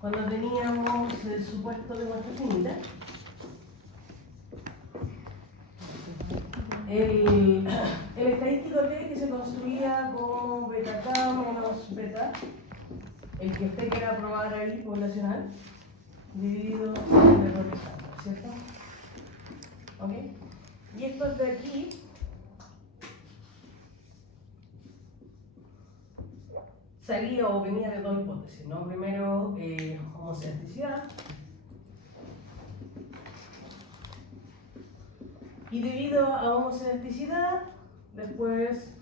cuando teníamos el supuesto de muestra finita, el estadístico T que se construía como beta K menos beta, el que usted quiera probar ahí, poblacional, dividido en el error estándar, ¿cierto? ¿Ok? Y estos de aquí salía o venía de dos hipótesis, ¿no? Primero, homocedasticidad. Y debido a homocedasticidad, después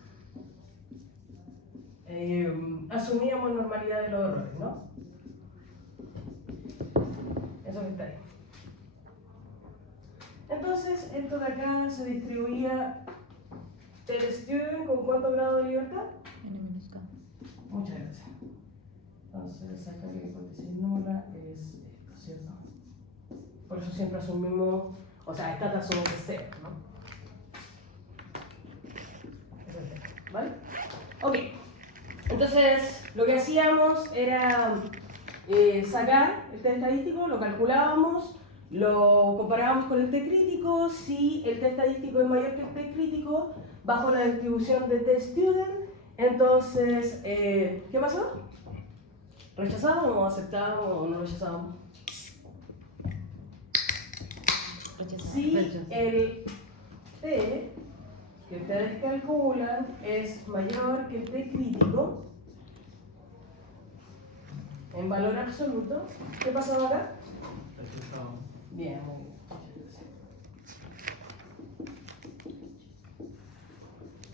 asumíamos normalidad de los errores, ¿no? Eso que está ahí. Entonces, esto de acá se distribuía el student con ¿cuánto grado de libertad? N-K. Muchas gracias. Entonces, acá la hipótesis nula es esto, ¿cierto? Por eso siempre asumimos, o sea, esta te asume que es cero, ¿no? Eso es cero, ¿vale? Ok. Entonces, lo que hacíamos era sacar el test estadístico, lo calculábamos, lo comparábamos con el T crítico. Si el T estadístico es mayor que el T crítico, bajo la distribución de T student, entonces, ¿qué pasó? ¿Rechazábamos o aceptábamos o no rechazábamos? Si el T que ustedes calculan es mayor que el T crítico en valor absoluto, ¿qué pasaba acá? Rechazado. Bien, muy bien.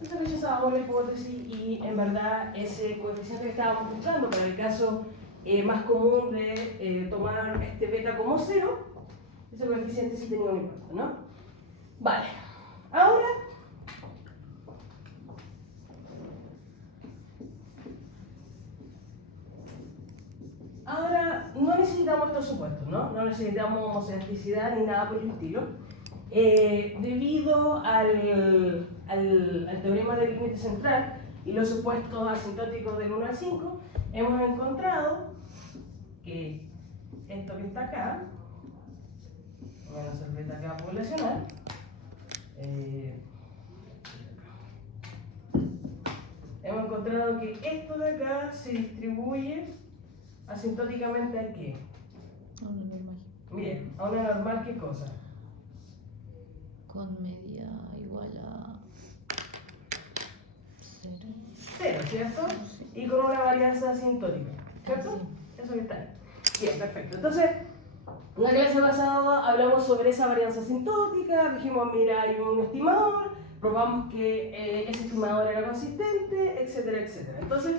Entonces rechazábamos la hipótesis y en verdad ese coeficiente que estábamos buscando para el caso más común de tomar este beta como cero, ese coeficiente sí tenía un impacto, ¿no? Vale. Ahora no necesitamos estos supuestos, ¿no? No necesitamos homocedasticidad ni nada por el estilo. Debido al teorema del límite central y los supuestos asintóticos del 1 al 5, hemos encontrado que esto que está acá, menos el beta K poblacional, hemos encontrado que esto de acá se distribuye asintóticamente ¿a qué? A una normal. Bien, a una normal, ¿qué cosa? Con media igual a 0. Cero, ¿cierto? Sí. Y con una varianza asintótica, ¿cierto? Eso que está ahí. Bien, perfecto. Entonces, en la clase pasada hablamos sobre esa varianza asintótica, dijimos, mira, hay un estimador, probamos que ese estimador era consistente, etcétera, etcétera. Entonces,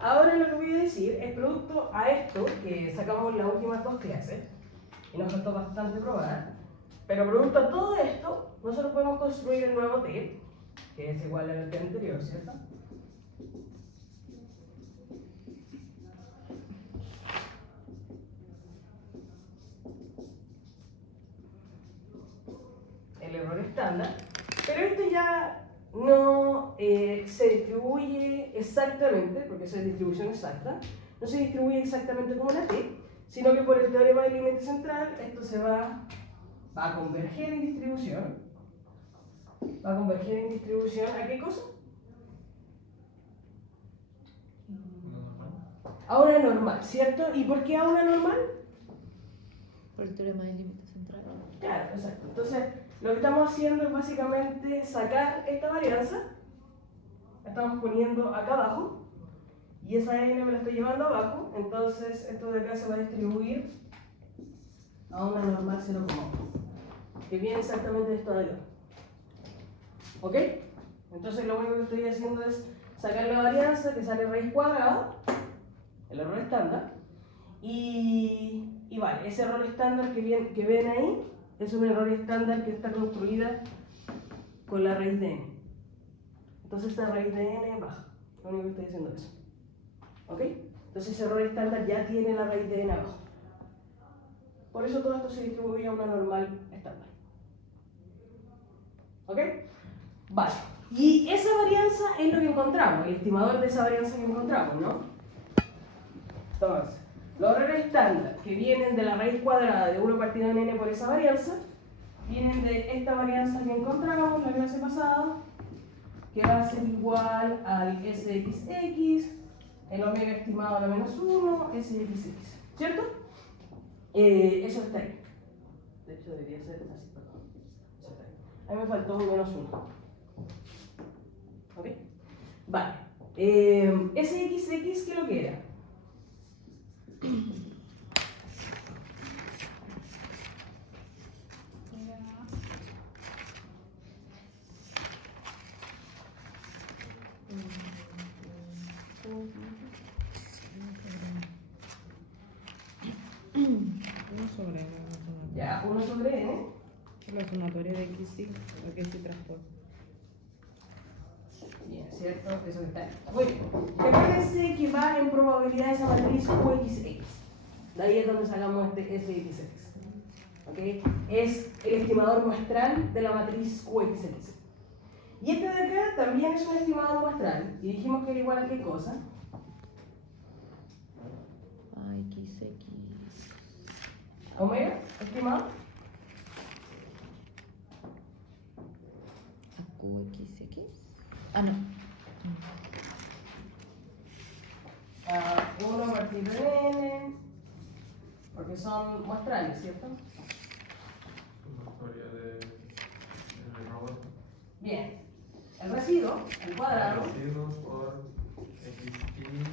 ahora lo que voy a decir es producto a esto, que sacamos en las últimas dos clases, y nos costó bastante probar, pero producto a todo esto, nosotros podemos construir el nuevo T, que es igual al T anterior, ¿cierto? El error estándar, pero esto ya no se distribuye exactamente, porque eso es distribución exacta, no se distribuye exactamente como una T, sino que por el teorema del límite central esto se va a converger en distribución. ¿Va a converger en distribución a qué cosa? A una normal, ¿cierto? ¿Y por qué a una normal? Por el teorema del límite central. Claro, exacto. Entonces, lo que estamos haciendo es básicamente sacar esta varianza, la estamos poniendo acá abajo, y esa n me la estoy llevando abajo, entonces esto de acá se va a distribuir a una normal 0,1, que viene exactamente de esto de acá. ¿Ok? Entonces lo único que estoy haciendo es sacar la varianza que sale raíz cuadrada, el error estándar, y vale, ese error estándar que ven ahí es un error estándar que está construida con la raíz de n. Entonces esta raíz de n baja, lo único que estoy haciendo es eso. ¿Ok? Entonces ese error estándar ya tiene la raíz de n abajo. Por eso todo esto se distribuye a una normal estándar. ¿Ok? Vale. Y esa varianza es lo que encontramos, el estimador de esa varianza que encontramos, ¿no? Entonces, Los errores estándar que vienen de la raíz cuadrada de 1 partido en n por esa varianza, vienen de esta varianza que encontramos la clase pasada, que va a ser igual al sxx, el omega estimado a la menos 1, sxx, ¿cierto? Eso está ahí. De hecho debería ser así, perdón. Eso está ahí. Ahí me faltó un menos 1. ¿Ok? Vale. Sxx, ¿qué es lo que era? Ya, 1 sobre n. La sumatoria de x y lo que es y transporte. Bien, ¿cierto? Eso que está ahí. Muy bien. Recuérdense que va en probabilidad esa matriz QXX. De ahí es donde sacamos este SXX. ¿Ok? Es el estimador muestral de la matriz QXX. Y este de acá también es un estimador muestral. Y dijimos que era igual a qué cosa. A XX. Omega, estimado. A QXX. Ah, no. A 1 partido de n. Porque son muestrales, ¿cierto? Sumatoria de el robot. Bien. El residuo, el cuadrado. Residuo por XY.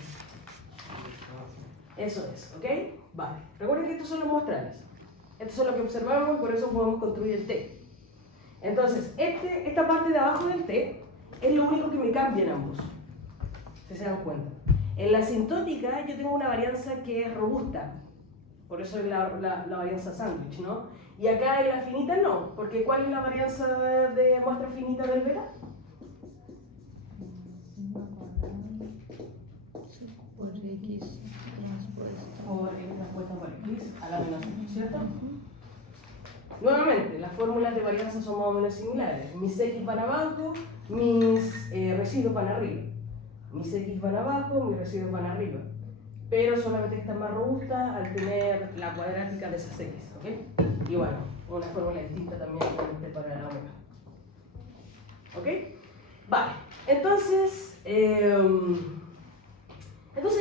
Eso es, ¿ok? Vale. Recuerden que estos son los muestrales. Estos son los que observamos y por eso podemos construir el T. Entonces, esta parte de abajo del T es lo único que me cambia en ambos. Si se dan cuenta. En la asintótica yo tengo una varianza que es robusta. Por eso es la varianza sándwich, ¿no? Y acá en la finita no. Porque ¿cuál es la varianza de muestra finita del beta? Por X transpuesta. Por X transpuesta por X a la menos 1, ¿cierto? Nuevamente, las fórmulas de varianza son más o menos similares. Mis X van abajo, mis residuos van arriba. Mis X van abajo, mis residuos van arriba. Pero solamente que están más robustas al tener la cuadrática de esas X, ¿ok? Y bueno, una fórmula distinta también para la omega. ¿Ok? Vale, entonces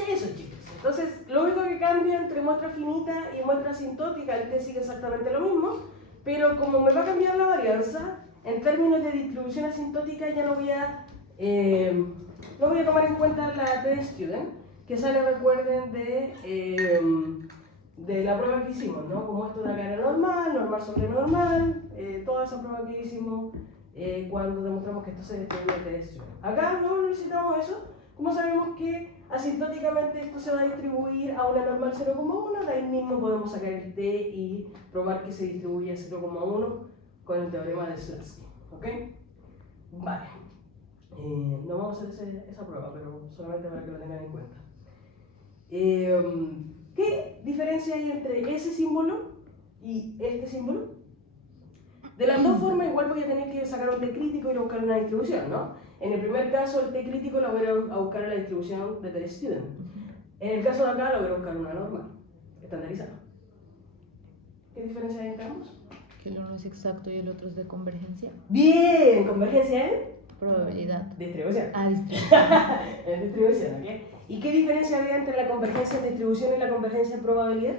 eso, chicos. Entonces, lo único que cambia entre muestra finita y muestra asintótica, el T sigue exactamente lo mismo, pero como me va a cambiar la varianza, en términos de distribución asintótica ya no voy a tomar en cuenta la T student, que sale, recuerden, de la prueba que hicimos, ¿no? Como esto de acá era normal, normal sobre normal, toda esa prueba que hicimos cuando demostramos que esto se distribuye de T student. Acá no necesitamos eso. Como sabemos que asintóticamente esto se va a distribuir a una normal 0,1, de ahí mismo podemos sacar el T y probar que se distribuye a 0,1 con el teorema de Slutsky. ¿Ok? Vale. No vamos a hacer esa prueba, pero solamente para que lo tengan en cuenta. ¿Qué diferencia hay entre ese símbolo y este símbolo? De las dos formas igual voy a tener que sacar un T crítico y ir a buscar una distribución, ¿no? En el primer caso el T crítico lo voy a buscar en la distribución de T student. En el caso de acá lo voy a buscar una normal, estandarizada. ¿Qué diferencia hay entre ambos? Que el uno es exacto y el otro es de convergencia. Bien, convergencia en Probabilidad. distribución. Ah, distribución. En distribución, ¿ok? ¿Y qué diferencia había entre la convergencia en distribución y la convergencia en probabilidad?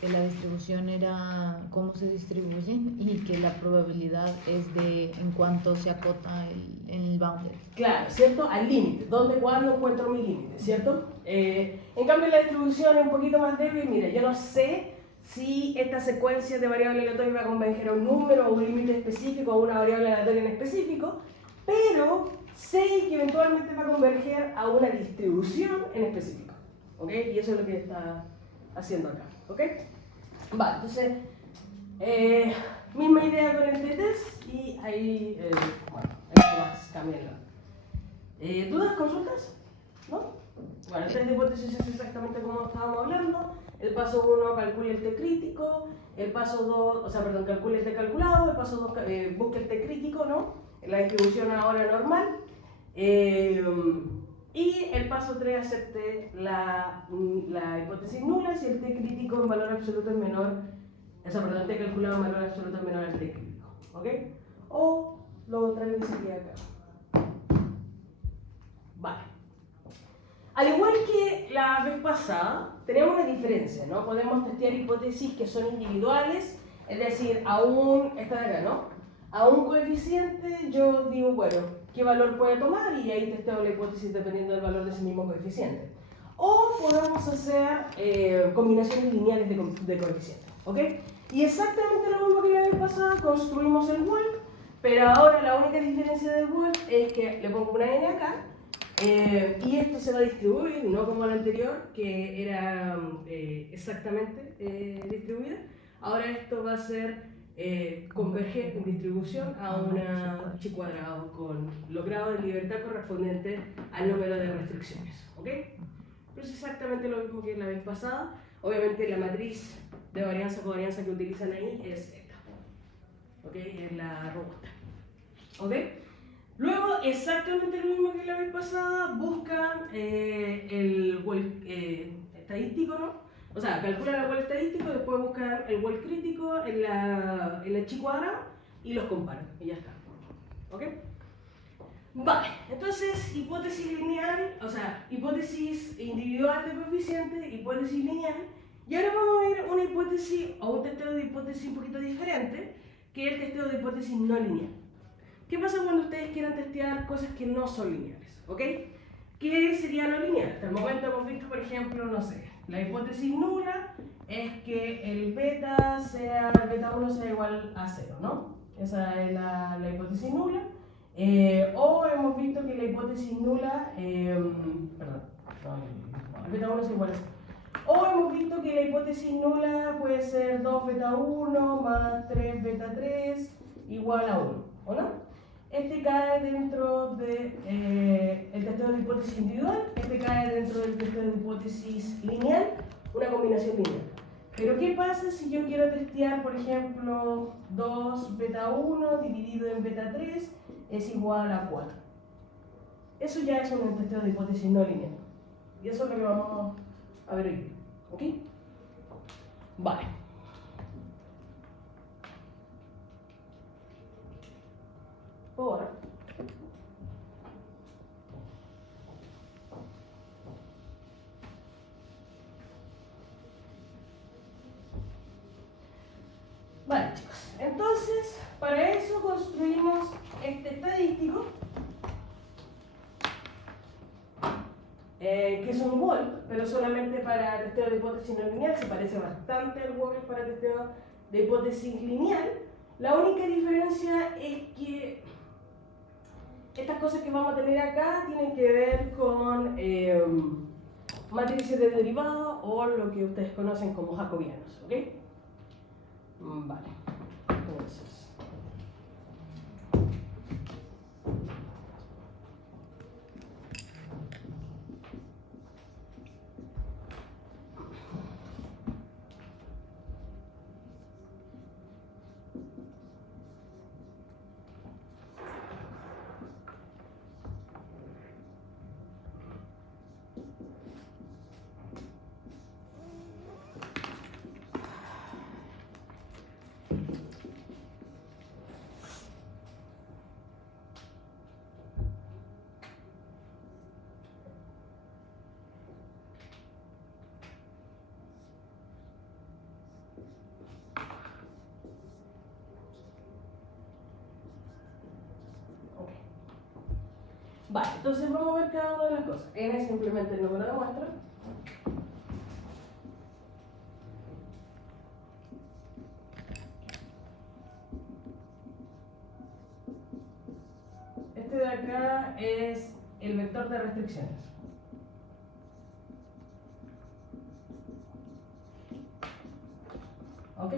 Que la distribución era cómo se distribuyen y que la probabilidad es de en cuanto se acota el bounded. Claro, ¿cierto? Al límite. ¿Dónde, cuándo encuentro mi límite? ¿Cierto? En cambio, la distribución es un poquito más débil. Mira, yo no sé si esta secuencia de variables aleatorias va a converger a un número, a un límite específico, a una variable aleatoria en específico, pero sé que eventualmente va a converger a una distribución en específico. ¿Ok? Y eso es lo que está haciendo acá. ¿Ok? Vale, entonces, misma idea con el t-test y ahí, bueno, ahí más cambiarlo. ¿Dudas, consultas? ¿No? Bueno, el test de hipótesis es exactamente como estábamos hablando. El paso 1 calcule el t crítico, el paso 2, calcule el t calculado, el paso 2 busque el t crítico, ¿no? La distribución ahora normal. Y el paso 3 acepte la hipótesis nula si el t crítico en valor absoluto es menor, o sea, perdón, t calculado en valor absoluto es menor al t crítico. ¿Ok? O lo contrario sería acá. Vale. Al igual que la vez pasada, tenemos una diferencia, ¿no? Podemos testear hipótesis que son individuales, es decir, esta de acá, ¿no? A un coeficiente yo digo, bueno, ¿qué valor puede tomar? Y ahí testeo la hipótesis dependiendo del valor de ese mismo coeficiente. O podemos hacer combinaciones lineales de coeficientes, ¿ok? Y exactamente lo mismo que la vez pasada, construimos el WOLF, pero ahora la única diferencia del WOLF es que le pongo una n acá, y esto se va a distribuir, no como el anterior, que era exactamente distribuida. Ahora esto va a ser converger en distribución a una chi cuadrado con los grados de libertad correspondientes al número de restricciones. ¿Ok? Pero es exactamente lo mismo que la vez pasada. Obviamente la matriz de varianza-covarianza que utilizan ahí es esta. ¿Ok? Es la robusta. ¿Ok? Luego, exactamente lo mismo que la vez pasada, buscan el estadístico, ¿no? O sea, calculan el WOL estadístico, después buscan el WOL crítico en la chi cuadrado y los comparan. Y ya está. ¿Ok? Vale, entonces hipótesis lineal, o sea, hipótesis individual de coeficiente, hipótesis lineal. Y ahora vamos a ver una hipótesis o un testeo de hipótesis un poquito diferente, que es el testeo de hipótesis no lineal. ¿Qué pasa cuando ustedes quieran testear cosas que no son lineales? ¿Ok? ¿Qué sería no lineal? Hasta el momento hemos visto, por ejemplo, no sé, la hipótesis nula es que el beta 1 sea igual a 0, ¿no? Esa es la hipótesis nula. O hemos visto que la hipótesis nula, perdón, no, el beta 1 es igual a 0. O hemos visto que la hipótesis nula puede ser 2 beta 1 más 3 beta 3 igual a 1, ¿o no? Este cae dentro del testeo de hipótesis individual, este cae dentro del testeo de hipótesis lineal, una combinación lineal. Pero ¿qué pasa si yo quiero testear, por ejemplo, 2 beta 1 dividido en beta 3 es igual a 4? Eso ya es un testeo de hipótesis no lineal. Y eso es lo que vamos a ver hoy. ¿Ok? Vale. Ahora, vale, chicos. Entonces, para eso construimos este estadístico, que es un WOLF, pero solamente para testeo de hipótesis no lineal. Se parece bastante al WOLF para testeo de hipótesis lineal. La única diferencia es que estas cosas que vamos a tener acá tienen que ver con matrices de derivado o lo que ustedes conocen como jacobianos. ¿Ok? Vale. Entonces, vale, entonces vamos a ver cada una de las cosas. N es simplemente el número de muestra. Este de acá es el vector de restricciones. ¿Ok?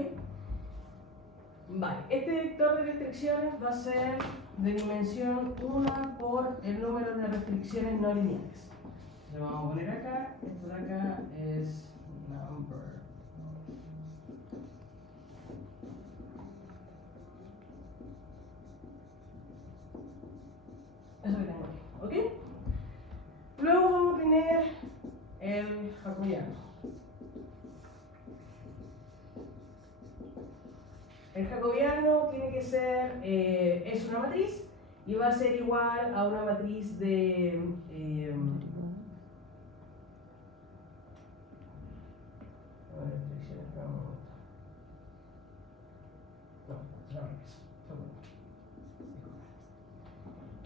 Vale, este vector de restricciones va a ser de dimensión 1 por el número de restricciones no lineales. Lo vamos a poner acá, esto de acá es number. Eso que tengo aquí, ¿ok? Luego el jacobiano. El jacobiano tiene que ser, es una matriz y va a ser igual a una matriz de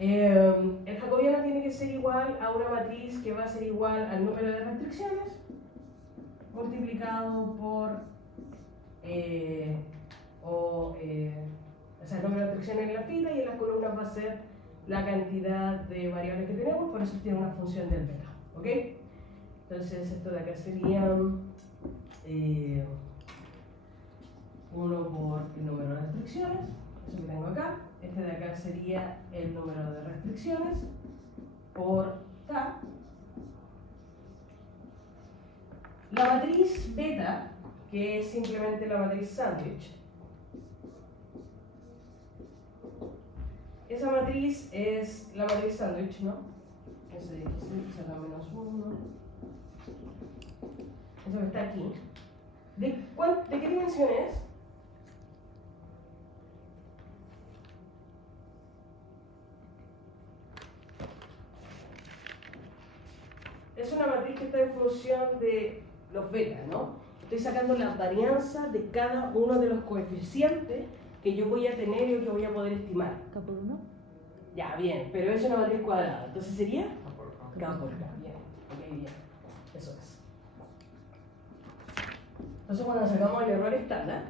el jacobiano tiene que ser igual a una matriz que va a ser igual al número de restricciones multiplicado por o sea, el número de restricciones en la fila, y en las columnas va a ser la cantidad de variables que tenemos, por eso tiene una función del beta, ¿ok? Entonces esto de acá sería 1 por el número de restricciones, eso que tengo acá. Este de acá sería el número de restricciones por K. La matriz beta, que es simplemente la matriz sándwich, esa matriz es la matriz sándwich, ¿no? Ese de aquí será menos 1. Eso que está aquí. ¿De qué dimensión es? Es una matriz que está en función de los betas, ¿no? Estoy sacando la varianza de cada uno de los coeficientes que yo voy a tener y que voy a poder estimar. ¿K por 1? Ya, bien, pero es una matriz cuadrada, entonces sería K por K. K por K. Bien, ok, bien. Eso es. Entonces cuando sacamos el error estándar,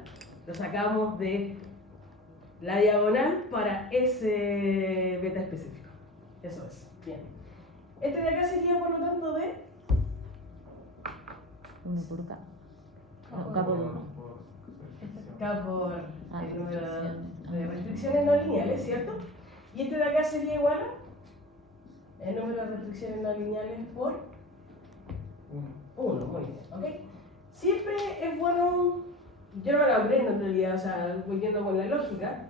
lo sacamos de la diagonal para ese beta específico. Eso es, bien. Este de acá sería, por lo tanto, de 1 por K. No, K por 1. Restricción. K por Ah, el número restricciones. de restricciones no lineales, ¿cierto? Y este de acá sería igual a el número de restricciones no lineales por 1, muy bien, ¿ok? Siempre es bueno, yo no me lo aprendo en realidad, o sea, voy viendo con la lógica,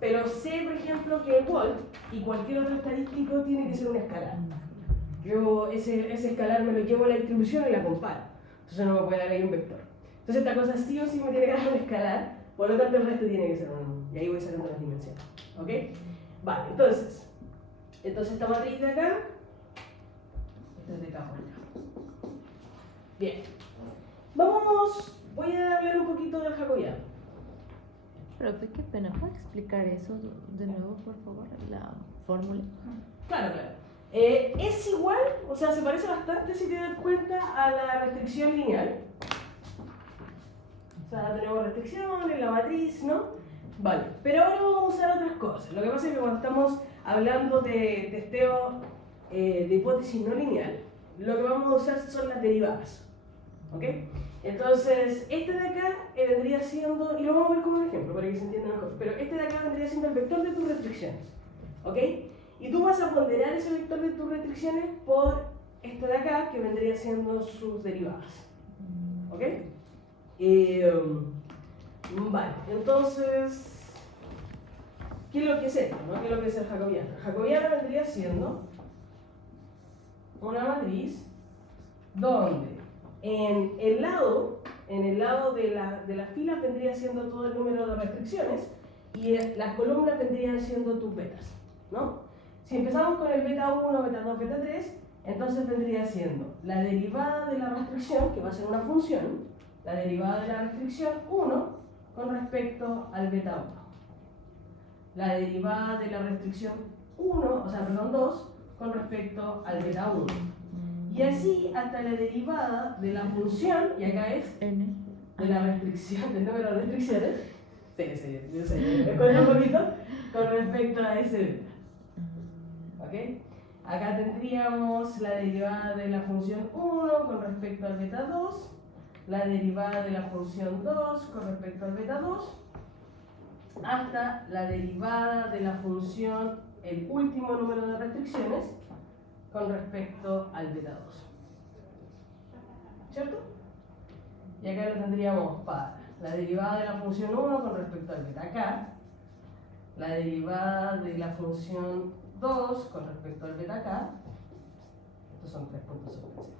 pero sé, por ejemplo, que Volt y cualquier otro estadístico tiene que ser un escalar. Yo ese escalar me lo llevo a la distribución y la comparo, entonces no me puede dar ahí un vector. Entonces esta cosa sí o sí me tiene que dar un escalar, por lo tanto el resto tiene que ser un, y ahí voy sacando las dimensiones, ¿ok? Vale, entonces esta matriz de acá, esta es de K por K. Bien. Voy a hablar un poquito del jacobiano. Profe, qué pena. ¿Puede explicar eso de nuevo, por favor? La fórmula. Claro, claro. Es igual, o sea, se parece bastante, si te das cuenta, a la restricción lineal. O sea, tenemos restricción en la matriz, ¿no? Vale, pero ahora vamos a usar otras cosas. Lo que pasa es que cuando estamos hablando de testeo de hipótesis no lineal, lo que vamos a usar son las derivadas. ¿Ok? Entonces, este de acá vendría siendo, y lo vamos a ver como un ejemplo para que se entienda mejor, pero este de acá vendría siendo el vector de tus restricciones. ¿Ok? Y tú vas a ponderar ese vector de tus restricciones por este de acá, que vendría siendo sus derivadas. ¿Ok? Vale, entonces, ¿qué es lo que es esto? ¿No? ¿Qué es lo que es el jacobiano? El jacobiano vendría siendo una matriz donde en el lado de las filas vendría siendo todo el número de restricciones y las columnas vendrían siendo tus betas, ¿no? Si empezamos con el beta 1, beta 2, beta 3, entonces vendría siendo la derivada de la restricción, que va a ser una función, la derivada de la restricción 1 con respecto al beta 1. La derivada de la restricción 2 con respecto al beta 1. Y así hasta la derivada de la función, y acá es N. de la restricción, del número de restricciones, sí, yo sé, me cuento un poquito, con respecto a ese beta. ¿Ok? Acá tendríamos la derivada de la función 1 con respecto al beta 2, la derivada de la función 2 con respecto al beta 2, hasta la derivada de la función, el último número de restricciones, con respecto al beta 2. ¿Cierto? Y acá lo tendríamos para la derivada de la función 1 con respecto al beta k, la derivada de la función 2 con respecto al beta k, estos son 3 puntos suspensivos,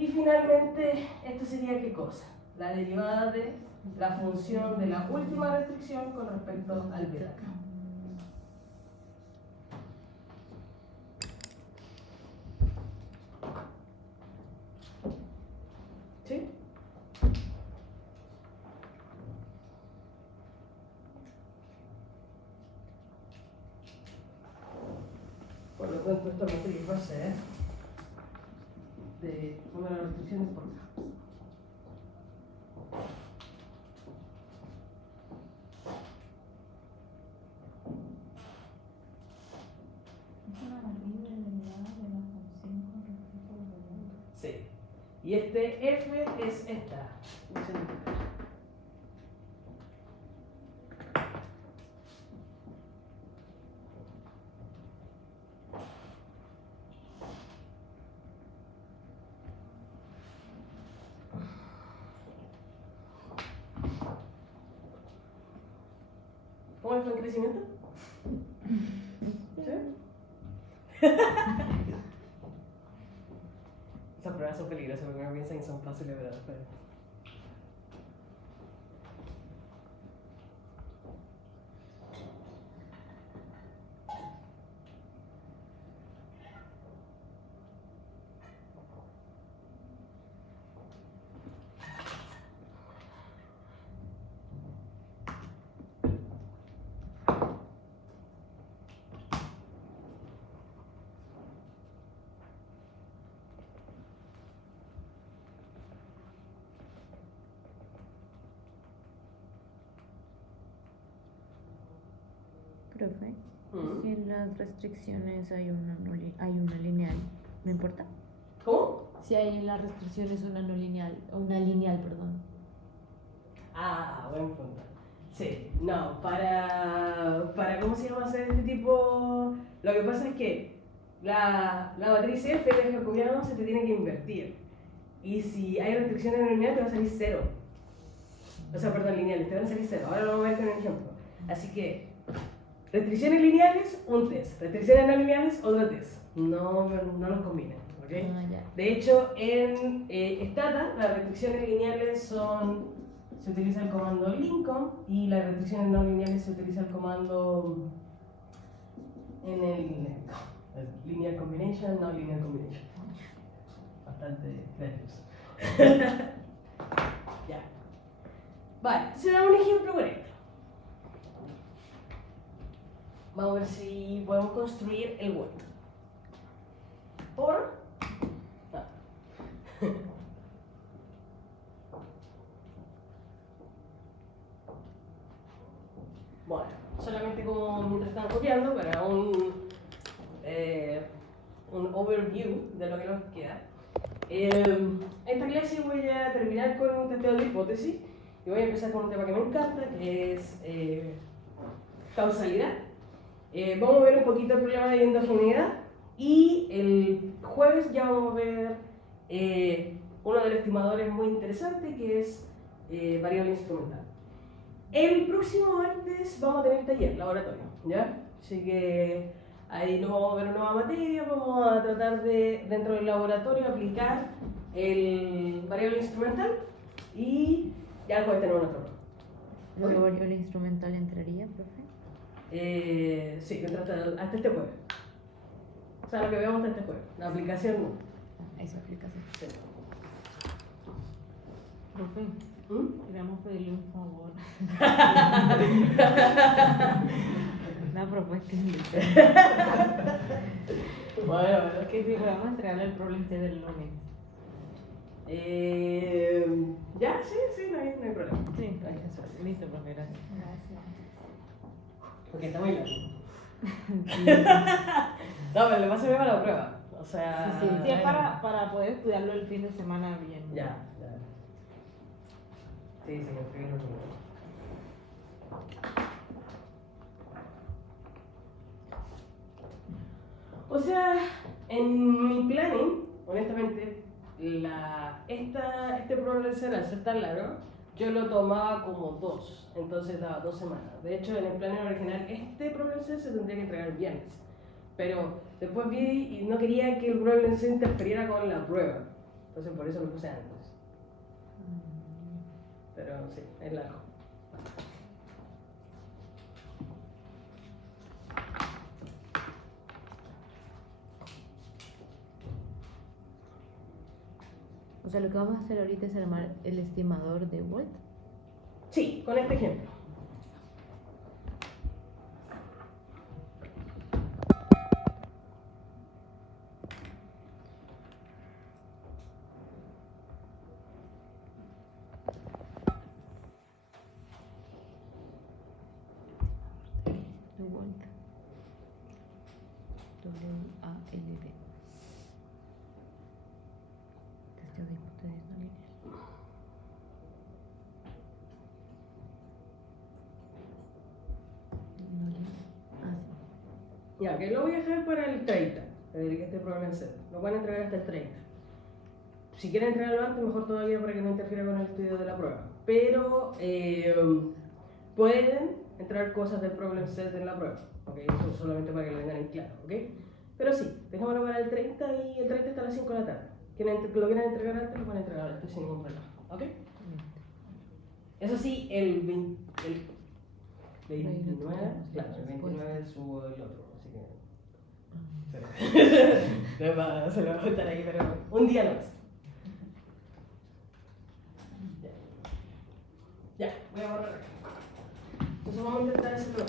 Y finalmente, esto sería ¿qué cosa? La derivada de la función de la última restricción con respecto al beta. ¿Sí? Por lo tanto, esta matriz va a ser de número de restricciones por K. Sí. Y este F es esta. ¿Cómo le fue el crecimiento? ¿Sí? Esas pruebas son peligrosas porque uno piensa que son fáciles de hacer. Profe, si en las restricciones hay hay una lineal, ¿no importa? ¿Cómo? Si hay en las restricciones una no lineal, una lineal, perdón. Ah, buen punto. Sí, no, para ¿cómo se llama hacer este tipo? Lo que pasa es que la matriz F de jacobiano se te tiene que invertir. Y si hay restricciones no lineales te va a salir cero. O sea, perdón, lineales, te van a salir cero. Ahora lo vamos a ver con un ejemplo. Así que, restricciones lineales, un test. Restricciones no lineales, otro test. No los combinen, ¿ok? Ah, ya. De hecho, en Stata, las restricciones lineales se utiliza el comando Lincoln y las restricciones no lineales se utiliza el comando en el linear combination, no linear combination. Bastante creativos. Ya. Vale, entonces damos un ejemplo con esto. Vamos a ver si podemos construir el web. Por bueno, solamente como mientras están copiando para un overview de lo que nos queda. Esta clase voy a terminar con un testeo de hipótesis y voy a empezar con un tema que me encanta, que es causalidad. Vamos a ver un poquito el problema de endogeneidad y el jueves ya vamos a ver uno de los estimadores muy interesante que es variable instrumental. El próximo martes vamos a tener taller, laboratorio, ¿ya? Así que ahí no vamos a ver una nueva materia, vamos a tratar de, dentro del laboratorio, aplicar el variable instrumental y ya el jueves tenemos nuestro programa. ¿La variable instrumental entraría, profe? Sí, mientras hasta este jueves. O sea, lo que veamos hasta este jueves. La aplicación no. Esa aplicación. Sí. Profe, queremos pedirle un favor. Una propuesta invitada. Bueno, Que si podemos entregarle el problema del lunes. ya, sí, no hay problema. Sí, listo, profe, gracias. Porque está muy largo. No, pero le pasa bien para la prueba. O sea. Sí, es para poder estudiarlo el fin de semana bien. Ya. Sí, escribirlo. O sea, en mi planning, honestamente, este progreso al ser tan largo, yo lo tomaba como 2, entonces daba 2 semanas. De hecho, en el planning original, este progreso se tendría que entregar el viernes. Pero después vi y no quería que el progreso interferiera con la prueba. Entonces por eso lo puse antes. Pero sí, es largo. O sea, lo que vamos a hacer ahorita es armar el estimador de Volt. Sí, con este ejemplo. De Volt. W-A-L-D. Testeo de hipótesis no lineal. No lineal. Ah, sí. Ya, que lo voy a dejar para el 30, que este programa en set. Lo van a entregar hasta el 30. Si quieren entregarlo antes, mejor todavía para que no interfiera con el estudio de la prueba. Pero pueden entrar cosas del problem set en la prueba. ¿Okay? Eso solamente para que lo tengan en claro. ¿Okay? Pero sí, dejémoslo para el 30 y el 30 está a las 5 de la tarde. Quienes lo quieran entregar antes, lo van a entregar antes sin ningún problema. ¿Ok? Eso sí, el 29, claro, el 29 subo el otro, así que... se lo voy a contar ahí, pero un día no más. Ya, voy a borrar acá. Entonces vamos a intentar hacerlo.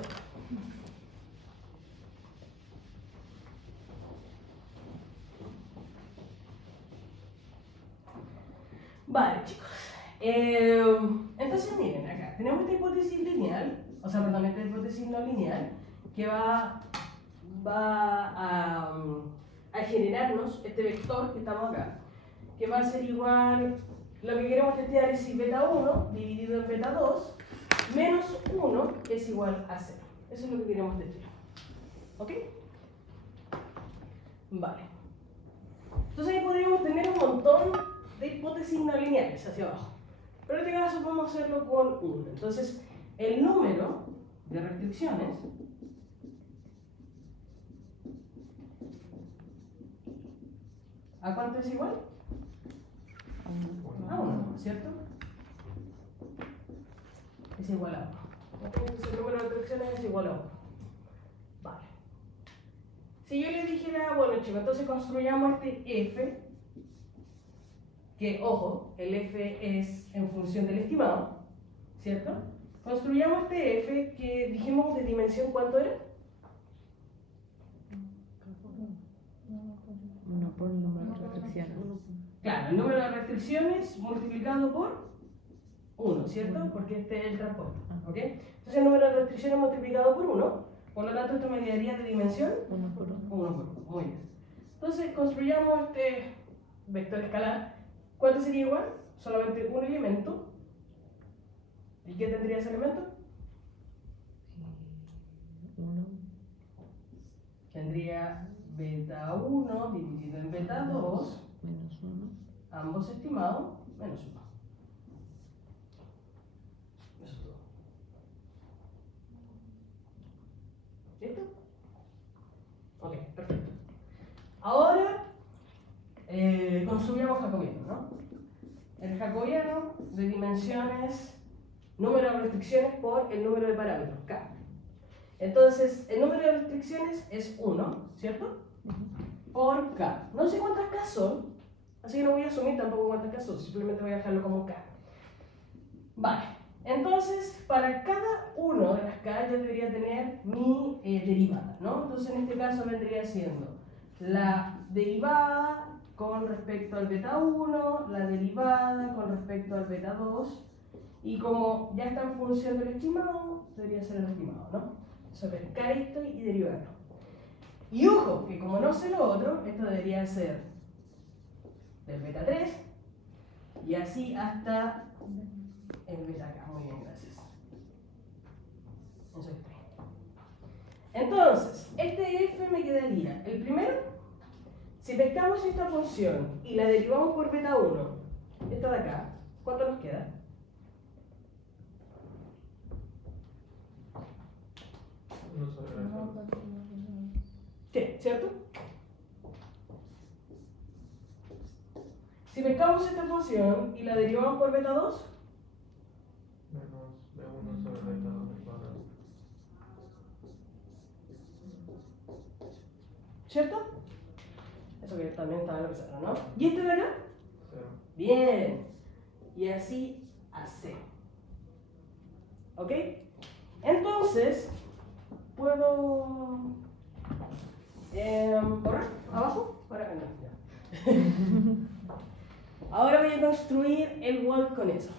Vale, chicos. Entonces miren, acá tenemos esta hipótesis lineal, o sea, perdón, esta hipótesis no lineal, que va a generarnos este vector que estamos acá, que va a ser igual, lo que queremos testear es si beta 1 dividido en beta 2 menos 1 es igual a 0. Eso es lo que queremos testear. ¿Ok? Vale. Entonces ahí podríamos tener un montón de hipótesis no lineales hacia abajo. Pero en este caso vamos a hacerlo con 1. Entonces, el número de restricciones ¿a cuánto es igual? A 1, ¿cierto? Es igual a 1. Entonces el número de restricciones es igual a 1. Vale. Si yo les dijera, bueno chicos, entonces construyamos este f, que ojo, el f es en función del estimado, ¿cierto? Construyamos este f que dijimos de dimensión, ¿cuánto era? 1 por el número de restricciones. Claro, el número de restricciones multiplicado por 1, ¿cierto? Porque este es el transporte, ¿ok? Entonces el número de restricciones multiplicado por 1, por lo tanto esto me daría de dimensión 1 por 1. 1 por 1, muy bien. Entonces construyamos este vector escalar. ¿Cuánto sería igual? Solamente un elemento. ¿Y qué tendría ese elemento? 1. Tendría beta 1 dividido en beta 2, Menos 1. ambos estimados, menos 1. Eso es todo. ¿Listo? Ok, perfecto. Ahora construyamos jacobiano, ¿no? El jacobiano de dimensiones, número de restricciones por el número de parámetros, K. Entonces, el número de restricciones es 1, ¿cierto? Por K. No sé cuántas K son, así que no voy a asumir tampoco cuántas K son, simplemente voy a dejarlo como K. Vale, entonces, para cada uno de las K yo debería tener mi derivada, ¿no? Entonces, en este caso vendría siendo la derivada con respecto al beta 1, la derivada con respecto al beta 2, y como ya está en función del estimado, debería ser el estimado, ¿no? Pescar esto y derivarlo. Y ojo, que como no sé lo otro, esto debería ser del beta 3 y así hasta el beta acá. Muy bien, gracias. Eso es 3. Entonces, este f me quedaría el primero. Si pescamos esta función y la derivamos por beta 1, esta de acá, ¿cuánto nos queda? No sobre la tabla. ¿Qué? ¿Cierto? Si pescamos esta función y la derivamos por beta 2, Menos B1 sobre beta 2 al cuadrado. ¿cierto? Eso que también estaba en lo que sale, ¿no? ¿Y este de acá? 0. Bien. Y así a 0. ¿Ok? Entonces, puedo borrar abajo para no, ya. Ahora voy a construir el wall con eso.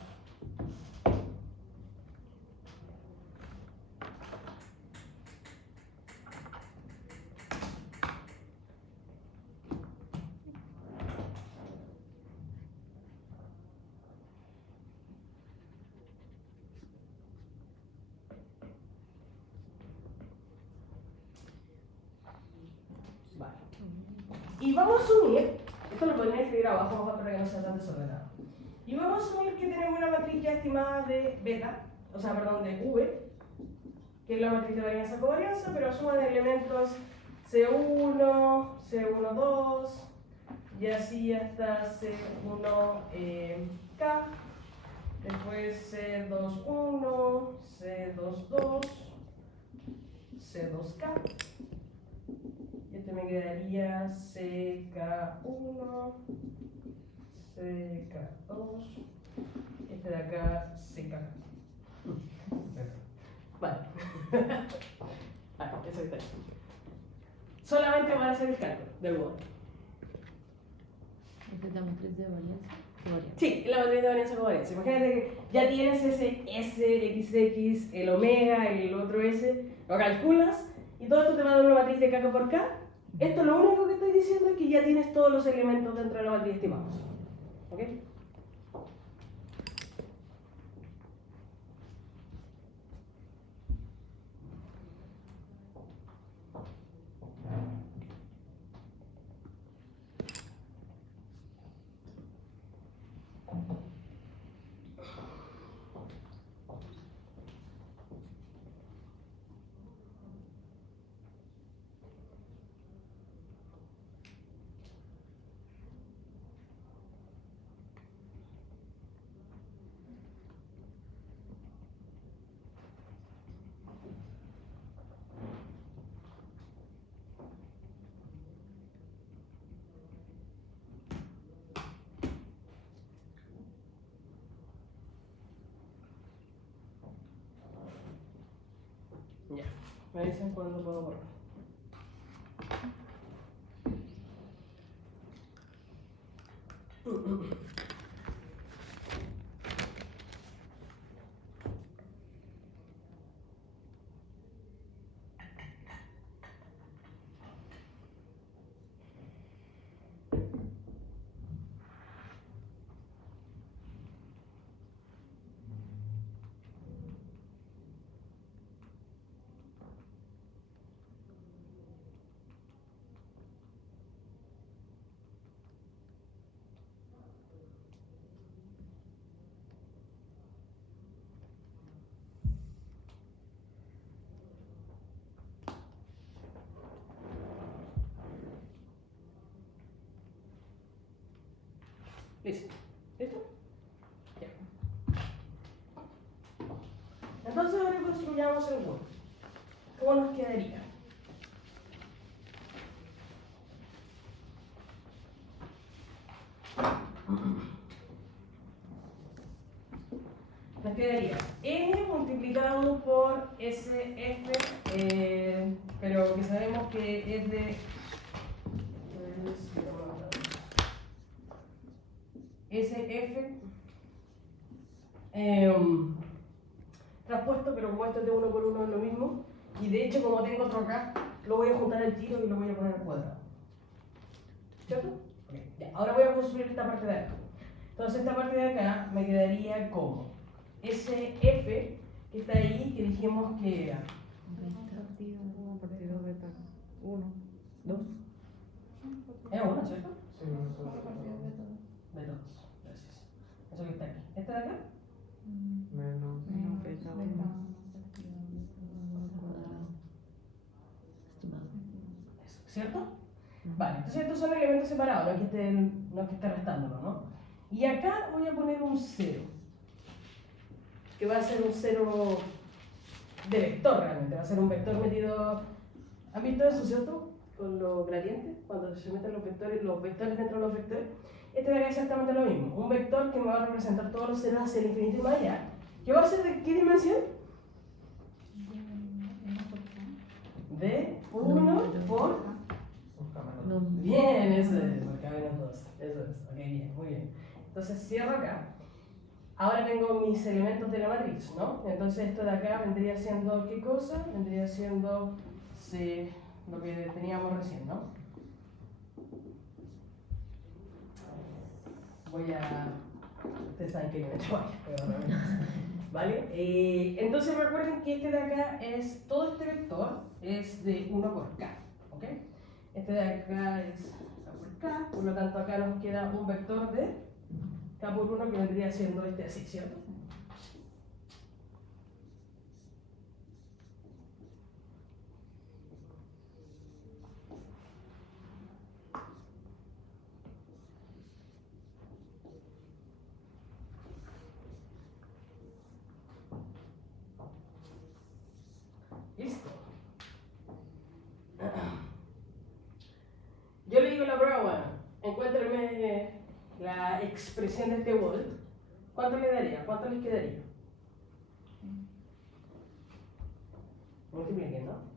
Vale. Y vamos a asumir, esto lo podría escribir abajo mejor para que no sea tan desordenado. Y vamos a asumir que tenemos una matriz ya estimada de beta, o sea, perdón, de V, que es la matriz de varianza-covarianza, pero asuman elementos C1, C12, y así hasta C1K, después C21, C22, C2K. Y este me quedaría CK1, CK2, este de acá CK. Vale. Vale, eso está ahí. Solamente para hacer el cálculo del word. Esta es la matriz de varianza. Sí, la matriz de varianza covarianza. Imagínate que ya tienes ese S, XX, el omega, el otro S, lo calculas y todo esto te va a dar una matriz de K por K. Esto lo único que estoy diciendo es que ya tienes todos los elementos dentro de la matriz estimados. ¿Ok? Ya. Me dicen cuándo puedo borrar. Listo. ¿Listo? Ya. Entonces ahora construyamos el word. ¿Cómo nos quedaría? Nos quedaría n multiplicado por sf, pero que sabemos que es de sf traspuesto, pero como esto es de uno por uno es lo mismo, y de hecho como tengo otro acá, lo voy a juntar al tiro y lo voy a poner al cuadrado. ¿Cierto? Okay. Ya, ahora voy a construir esta parte de acá. Entonces esta parte de acá me quedaría como SF, que está ahí, que dijimos que era. Partido beta 1, 2. Es uno, ¿cierto? Sí, 1 sobre beta 2. De todos. Gracias. Eso que está aquí. ¿Este de acá? Menos Beta 1. Eso, ¿cierto? Vale, entonces estos son elementos separados, no es que esté restándolo, ¿no? Y acá voy a poner un 0, que va a ser un 0 de vector realmente, va a ser un vector metido. ¿Han visto eso, cierto? Con los gradientes, cuando se meten los vectores dentro de los vectores. Este de acá es exactamente lo mismo, un vector que me va a representar todos los ceros hacia el infinito y más allá. ¿Qué va a ser de qué dimensión? De 1 por... No, Bien, eso es, porque menos 2. Eso es, ok, bien, muy bien. Entonces cierro acá. Ahora tengo mis elementos de la matriz, ¿no? Entonces esto de acá vendría siendo, ¿qué cosa? Vendría siendo lo que teníamos recién, ¿no? Voy a... Ustedes saben que no me vaya, pero realmente ¿vale? Entonces recuerden que este de acá es, todo este vector es de 1 por k, ¿ok? Este de acá es k por k, por lo tanto acá nos queda un vector de k por 1 que vendría siendo este así, ¿cierto? Listo. Yo le digo a la prueba, bueno, encuéntrame la expresión de este volt. ¿Cuánto le daría? ¿Cuánto les quedaría? Multipliquen, ¿no?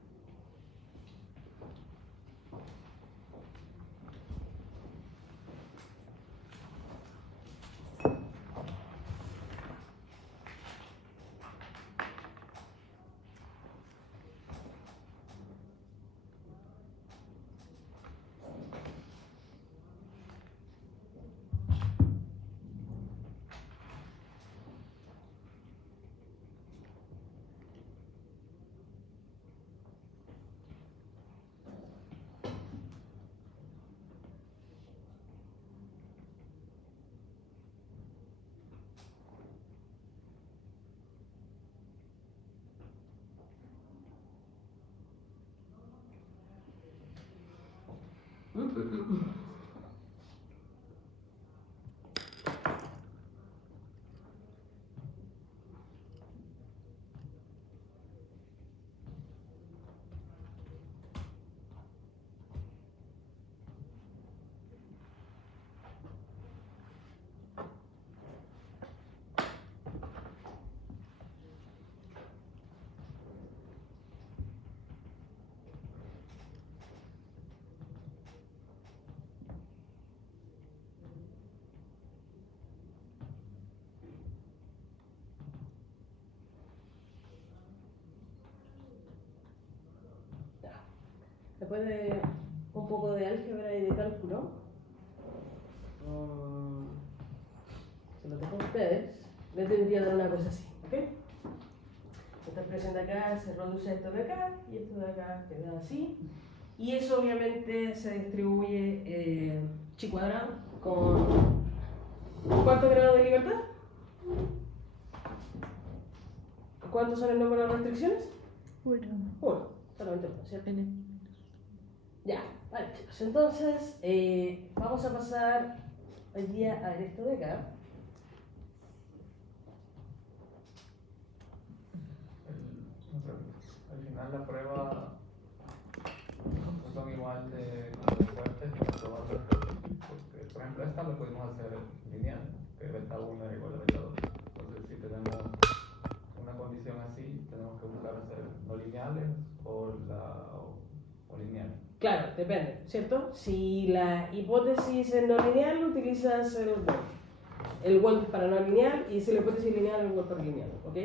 Después de un poco de álgebra y de cálculo, se lo dejo a ustedes, les debería dar una cosa así, ¿ok? Esta expresión de acá se reduce a esto de acá y esto de acá queda así. Y eso obviamente se distribuye chi cuadrado con ¿cuántos grados de libertad? ¿Cuántos son el número de restricciones? 1, solamente 1, ¿cierto? Ya, vale chicos, entonces vamos a pasar hoy día a ver esto de acá. Al final la prueba no son igual de fuertes que las pruebas de porque por ejemplo esta lo pudimos hacer lineal, que beta 1 era igual a beta 2. Entonces si tenemos una condición así, tenemos que buscar hacer no lineales o lineales. Claro, depende, ¿cierto? Si la hipótesis es no lineal, utilizas el Wald para no lineal, y si la hipótesis es lineal, el Wald para lineal, ¿ok?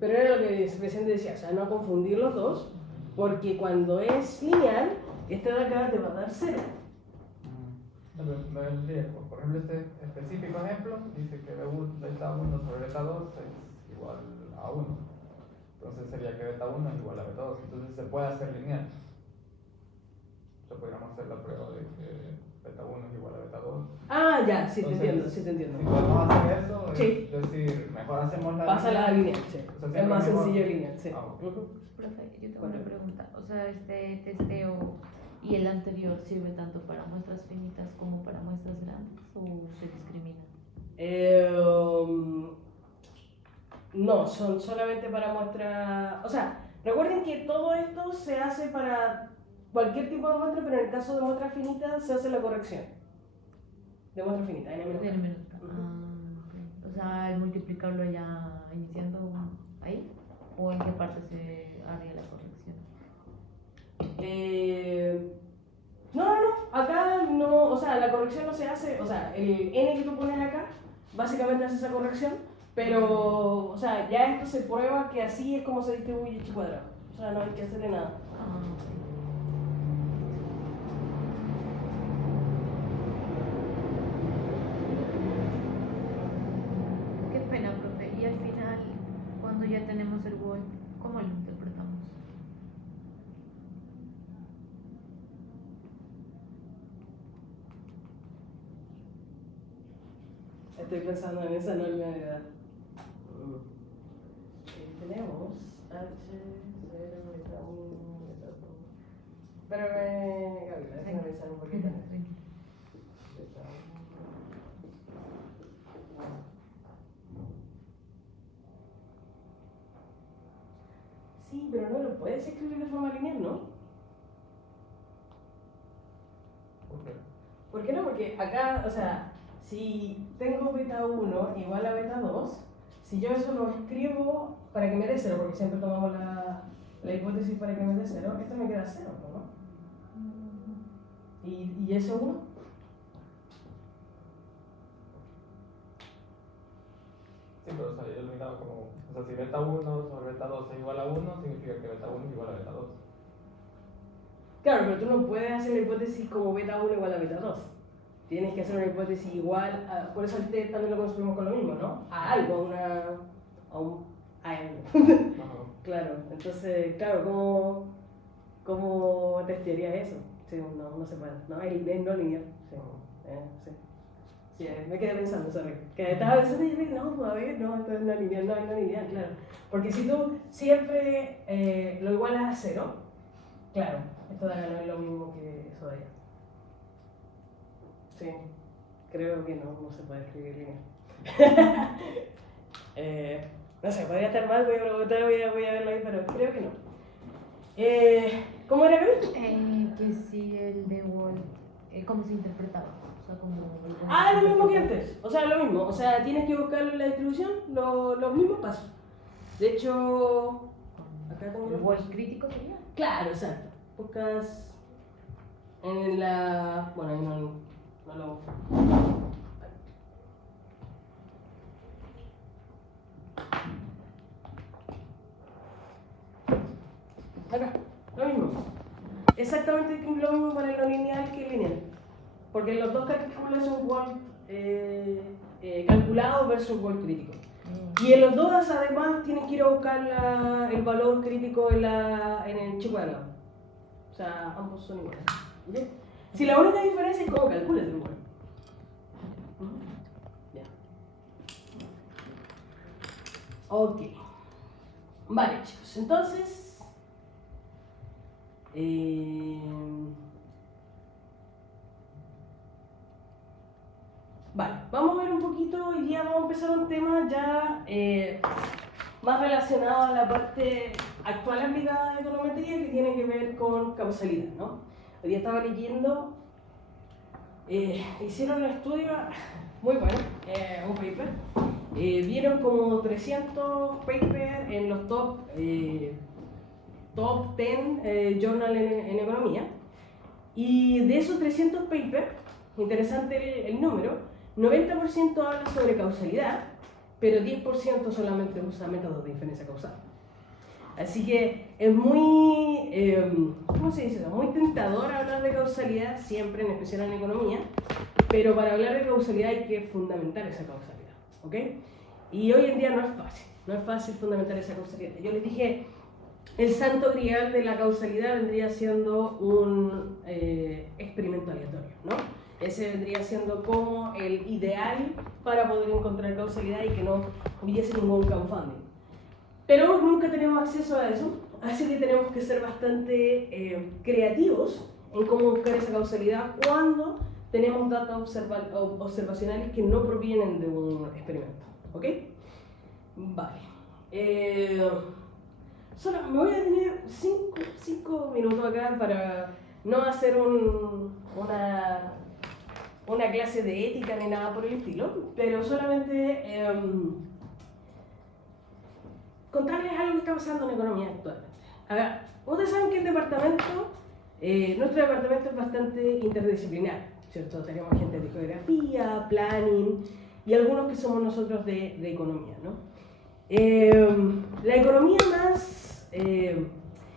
Pero era lo que recién decía, o sea, no confundir los dos, porque cuando es lineal, este de acá te va a dar 0. Por ejemplo, este específico ejemplo dice que beta 1 sobre beta 2 es igual a 1. Entonces sería que beta 1 es igual a beta 2. Entonces se puede hacer lineal. Podríamos hacer la prueba de que beta 1 es igual a beta 2. Ah, ya, sí, Entonces, te entiendo, sí te entiendo. Si podemos hacer eso, Sí. es decir, mejor hacemos la Pásala a lineal, sí. O sea, Es más mejor- sencillo lineal, sí. Profe, yo tengo una pregunta. O sea, este testeo y el anterior sirve tanto para muestras finitas como para muestras grandes, o se discrimina. No, son solamente para muestra. O sea, recuerden que todo esto se hace para cualquier tipo de muestra, pero en el caso de muestra finita se hace la corrección. De muestra finita, n menos Del k. minuto. Ok. O sea, el multiplicarlo ya iniciando ahí, o en qué parte se haría la corrección. No, acá no, o sea, la corrección no se hace, o sea, el n que tú pones acá, básicamente hace esa corrección, pero, o sea, ya esto se prueba que así es como se distribuye h cuadrado, o sea, no hay que hacerle nada. Ok. Qué pena, profe. Y al final, cuando ya tenemos el Word, ¿cómo lo interpretamos? Estoy pensando en esa normalidad. Tenemos H0, beta 1, beta 2. Pero Gabriela, déjame pensar un poquito en eso. Beta 1. Sí, pero no lo puedes escribir de forma lineal, ¿no? ¿Por qué? ¿Por qué no? Porque acá, o sea, si tengo beta 1 igual a beta 2, si yo eso lo escribo para que me dé 0, porque siempre tomamos la hipótesis para que me dé 0, esto me queda 0, ¿no? ¿Y eso 1? Sí, pero o sea, yo lo miraba como, o sea, si beta 1 sobre beta 2 es igual a 1, significa que beta 1 es igual a beta 2. Claro, pero tú no puedes hacer la hipótesis como beta 1 igual a beta 2. Tienes que hacer una hipótesis igual a, por eso el t también lo construimos con lo mismo, ¿no? A algo, a algo. Ajá. Claro, entonces, claro, ¿cómo testearía eso? Sí, no se puede. No, es no lineal. Sí, sí. Sí, me quedé pensando, sorry. Que estaba pensando y dije, no, a ver, no, esto es no lineal, no lineal, claro. Porque si tú siempre lo igualas a 0, claro, esto de acá no es lo mismo que eso de allá. Sí, creo que no se puede escribir lineal. No sé, podría estar mal, voy a preguntar, voy a verlo ahí, pero creo que no. ¿Cómo era, Gaby? Que si el de Word, ¿cómo se interpretaba? O sea, como... Lo mismo que antes, o sea, lo mismo, o sea, tienes que buscarlo en la distribución, los mismos pasos. De hecho, acá tengo ¿El los Word pasos. crítico sería? Claro, exacto. Buscas en la... Bueno, ahí no lo... Acá, lo mismo. Exactamente lo mismo para el no lineal que el lineal. Porque los dos calculan un Word calculado versus Word crítico. Y en los dos, además, tienen que ir a buscar el valor crítico en el chico de al lado. O sea, ambos son iguales. ¿Okay? Si la única diferencia es cómo calculas el Word. Ya. Ok. Vale, chicos. Entonces... Vale, vamos a ver un poquito, hoy día vamos a empezar un tema ya más relacionado a la parte actual aplicada de econometría que tiene que ver con causalidad, ¿no? Hoy día estaba leyendo, hicieron un estudio muy bueno, un paper, vieron como 300 papers en los top 10 journal en economía, y de esos 300 papers, interesante el número, 90% habla sobre causalidad, pero 10% solamente usa métodos de inferencia causal. Así que es muy, ¿cómo se dice? Muy tentador hablar de causalidad, siempre, en especial en economía, pero para hablar de causalidad hay que fundamentar esa causalidad, ¿ok? Y hoy en día no es fácil fundamentar esa causalidad. Yo les dije, el santo grial de la causalidad vendría siendo un experimento aleatorio, ¿no? Ese vendría siendo como el ideal para poder encontrar causalidad y que no hubiese ningún confounding. Pero nunca tenemos acceso a eso, así que tenemos que ser bastante creativos en cómo buscar esa causalidad cuando tenemos datos observacionales que no provienen de un experimento. ¿Ok? Vale. Solo me voy a tener 5 minutos acá para no hacer una clase de ética ni nada por el estilo, pero solamente contarles algo que está pasando en economía actualmente. A ver, ustedes saben que nuestro departamento es bastante interdisciplinar, ¿cierto? Tenemos gente de geografía, planning y algunos que somos nosotros de economía, ¿no? La economía más...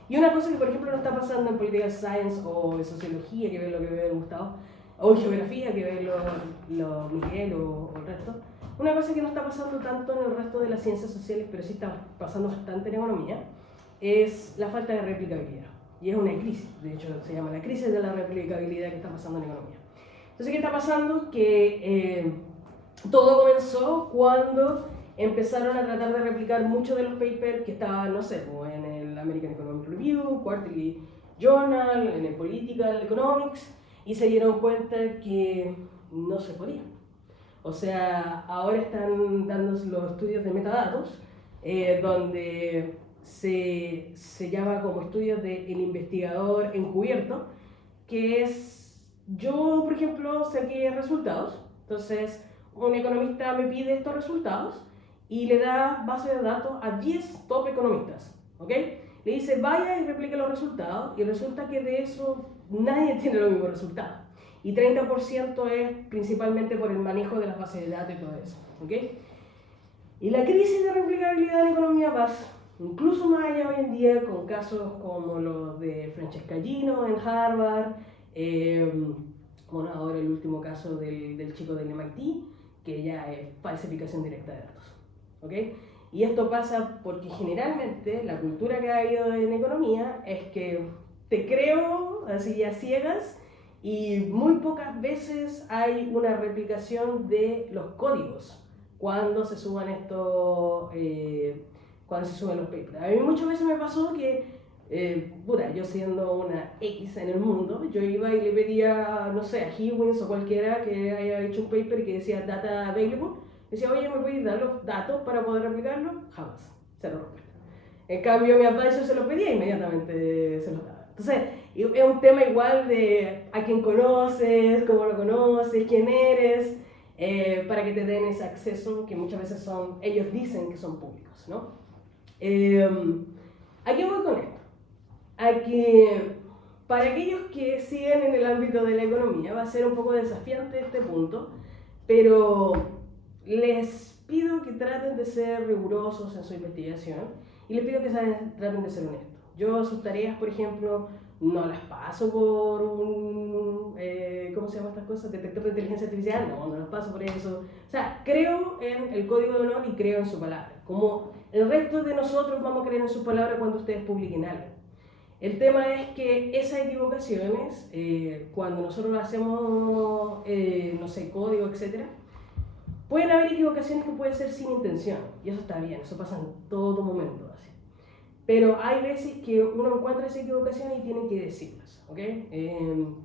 y una cosa que, por ejemplo, no está pasando en Political Science o en Sociología, que ve lo que ve Gustavo, o en Geografía, que ve lo Miguel o el resto. Una cosa que no está pasando tanto en el resto de las ciencias sociales, pero sí está pasando bastante en economía, es la falta de replicabilidad. Y es una crisis, de hecho se llama la crisis de la replicabilidad que está pasando en economía. Entonces, ¿qué está pasando? Que todo comenzó cuando empezaron a tratar de replicar muchos de los papers que estaban, no sé, en el American Economic Review, Quarterly Journal, en el Political Economics, y se dieron cuenta que no se podía. O sea, ahora están dando los estudios de metadatos, donde se llama como estudios del investigador encubierto, que es, yo por ejemplo saqué resultados, entonces un economista me pide estos resultados y le da base de datos a 10 top economistas, ¿ok? Le dice vaya y replique los resultados y resulta que de eso nadie tiene los mismos resultados. Y 30% es principalmente por el manejo de las bases de datos y todo eso, ¿ok? Y la crisis de replicabilidad en economía va incluso más allá hoy en día con casos como los de Francesca Gino en Harvard, bueno, ahora el último caso del chico del MIT, que ya es falsificación directa de datos, ¿ok? Y esto pasa porque generalmente la cultura que ha habido en economía es que te creo así a ciegas y muy pocas veces hay una replicación de los códigos cuando se suban cuando se suben los papers. A mí muchas veces me pasó que, yo siendo una X en el mundo, yo iba y le pedía, no sé, a Hewins o cualquiera que haya hecho un paper que decía data available, decía, oye, ¿me puedes dar los datos para poder replicarlo? Jamás, cero respuesta. En cambio, mi advisor se los pedía e inmediatamente se los daba. Entonces, es un tema igual de a quién conoces, cómo lo conoces, quién eres, para que te den ese acceso que muchas veces ellos dicen que son públicos, ¿no? ¿A qué voy con esto? A que para aquellos que siguen en el ámbito de la economía va a ser un poco desafiante este punto, pero les pido que traten de ser rigurosos en su investigación y les pido que traten de ser honestos. Yo sus tareas, por ejemplo, no las paso por un, ¿cómo se llaman estas cosas? Detector de inteligencia artificial, no las paso por eso. O sea, creo en el código de honor y creo en su palabra. Como el resto de nosotros vamos a creer en su palabra cuando ustedes publiquen algo. El tema es que esas equivocaciones, cuando nosotros hacemos, no sé, código, etc., pueden haber equivocaciones que pueden ser sin intención. Y eso está bien, eso pasa en todo momento. Así. Pero hay veces que uno encuentra esa equivocación y tiene que decirlas, ¿ok?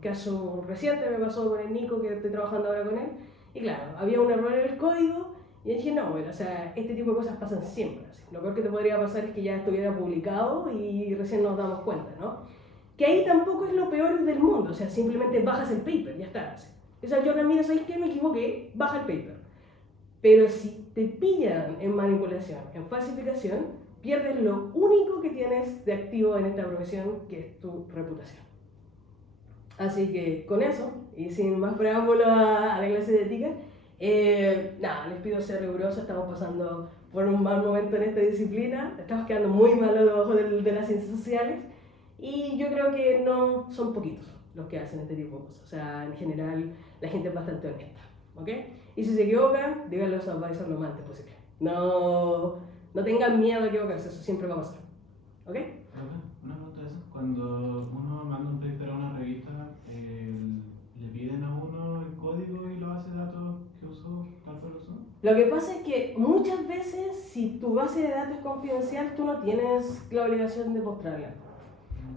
Caso reciente me pasó con el Nico, que estoy trabajando ahora con él, y claro, había un error en el código, y dije, no, bueno, o sea, este tipo de cosas pasan siempre, así. Lo peor que te podría pasar es que ya estuviera publicado y recién nos damos cuenta, ¿no? Que ahí tampoco es lo peor del mundo, o sea, simplemente bajas el paper, ya está, así. O sea, yo mira, ¿sabes qué? Me equivoqué, baja el paper. Pero si te pillan en manipulación, en falsificación, pierdes lo único que tienes de activo en esta profesión, que es tu reputación. Así que con eso, y sin más preámbulo a la clase de ética, les pido ser rigurosos, estamos pasando por un mal momento en esta disciplina, estamos quedando muy mal a los ojos de las ciencias sociales, y yo creo que no son poquitos los que hacen este tipo de cosas. O sea, en general, la gente es bastante honesta, ¿ok? Y si se equivocan, díganle a sus advisors lo más antes posible. No tengan miedo a equivocarse, eso siempre va a pasar. ¿Ok? Una pregunta de eso. Cuando uno manda un paper a una revista, ¿le piden a uno el código y los base de datos que usó, tal cual lo usó? Lo que pasa es que muchas veces, si tu base de datos es confidencial, tú no tienes la obligación de mostrarla.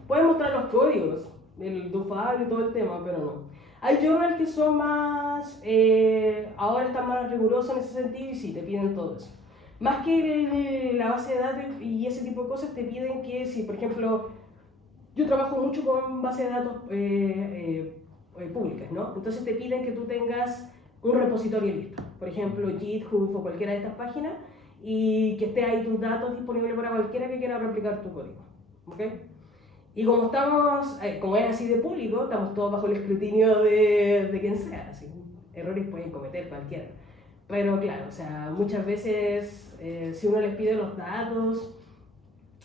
Puedes mostrar los códigos, el dufable y todo el tema, pero no. Hay journals que son más, ahora están más rigurosos en ese sentido y sí, te piden todo eso. Más que la base de datos y ese tipo de cosas, te piden que si, por ejemplo, yo trabajo mucho con bases de datos públicas, ¿no? Entonces te piden que tú tengas un repositorio listo, por ejemplo, GitHub o cualquiera de estas páginas, y que esté ahí tus datos disponibles para cualquiera que quiera replicar tu código, ¿ok? Y como estamos, como es así de público, estamos todos bajo el escrutinio de quien sea, así, errores pueden cometer cualquiera. Pero claro, o sea, muchas veces si uno les pide los datos,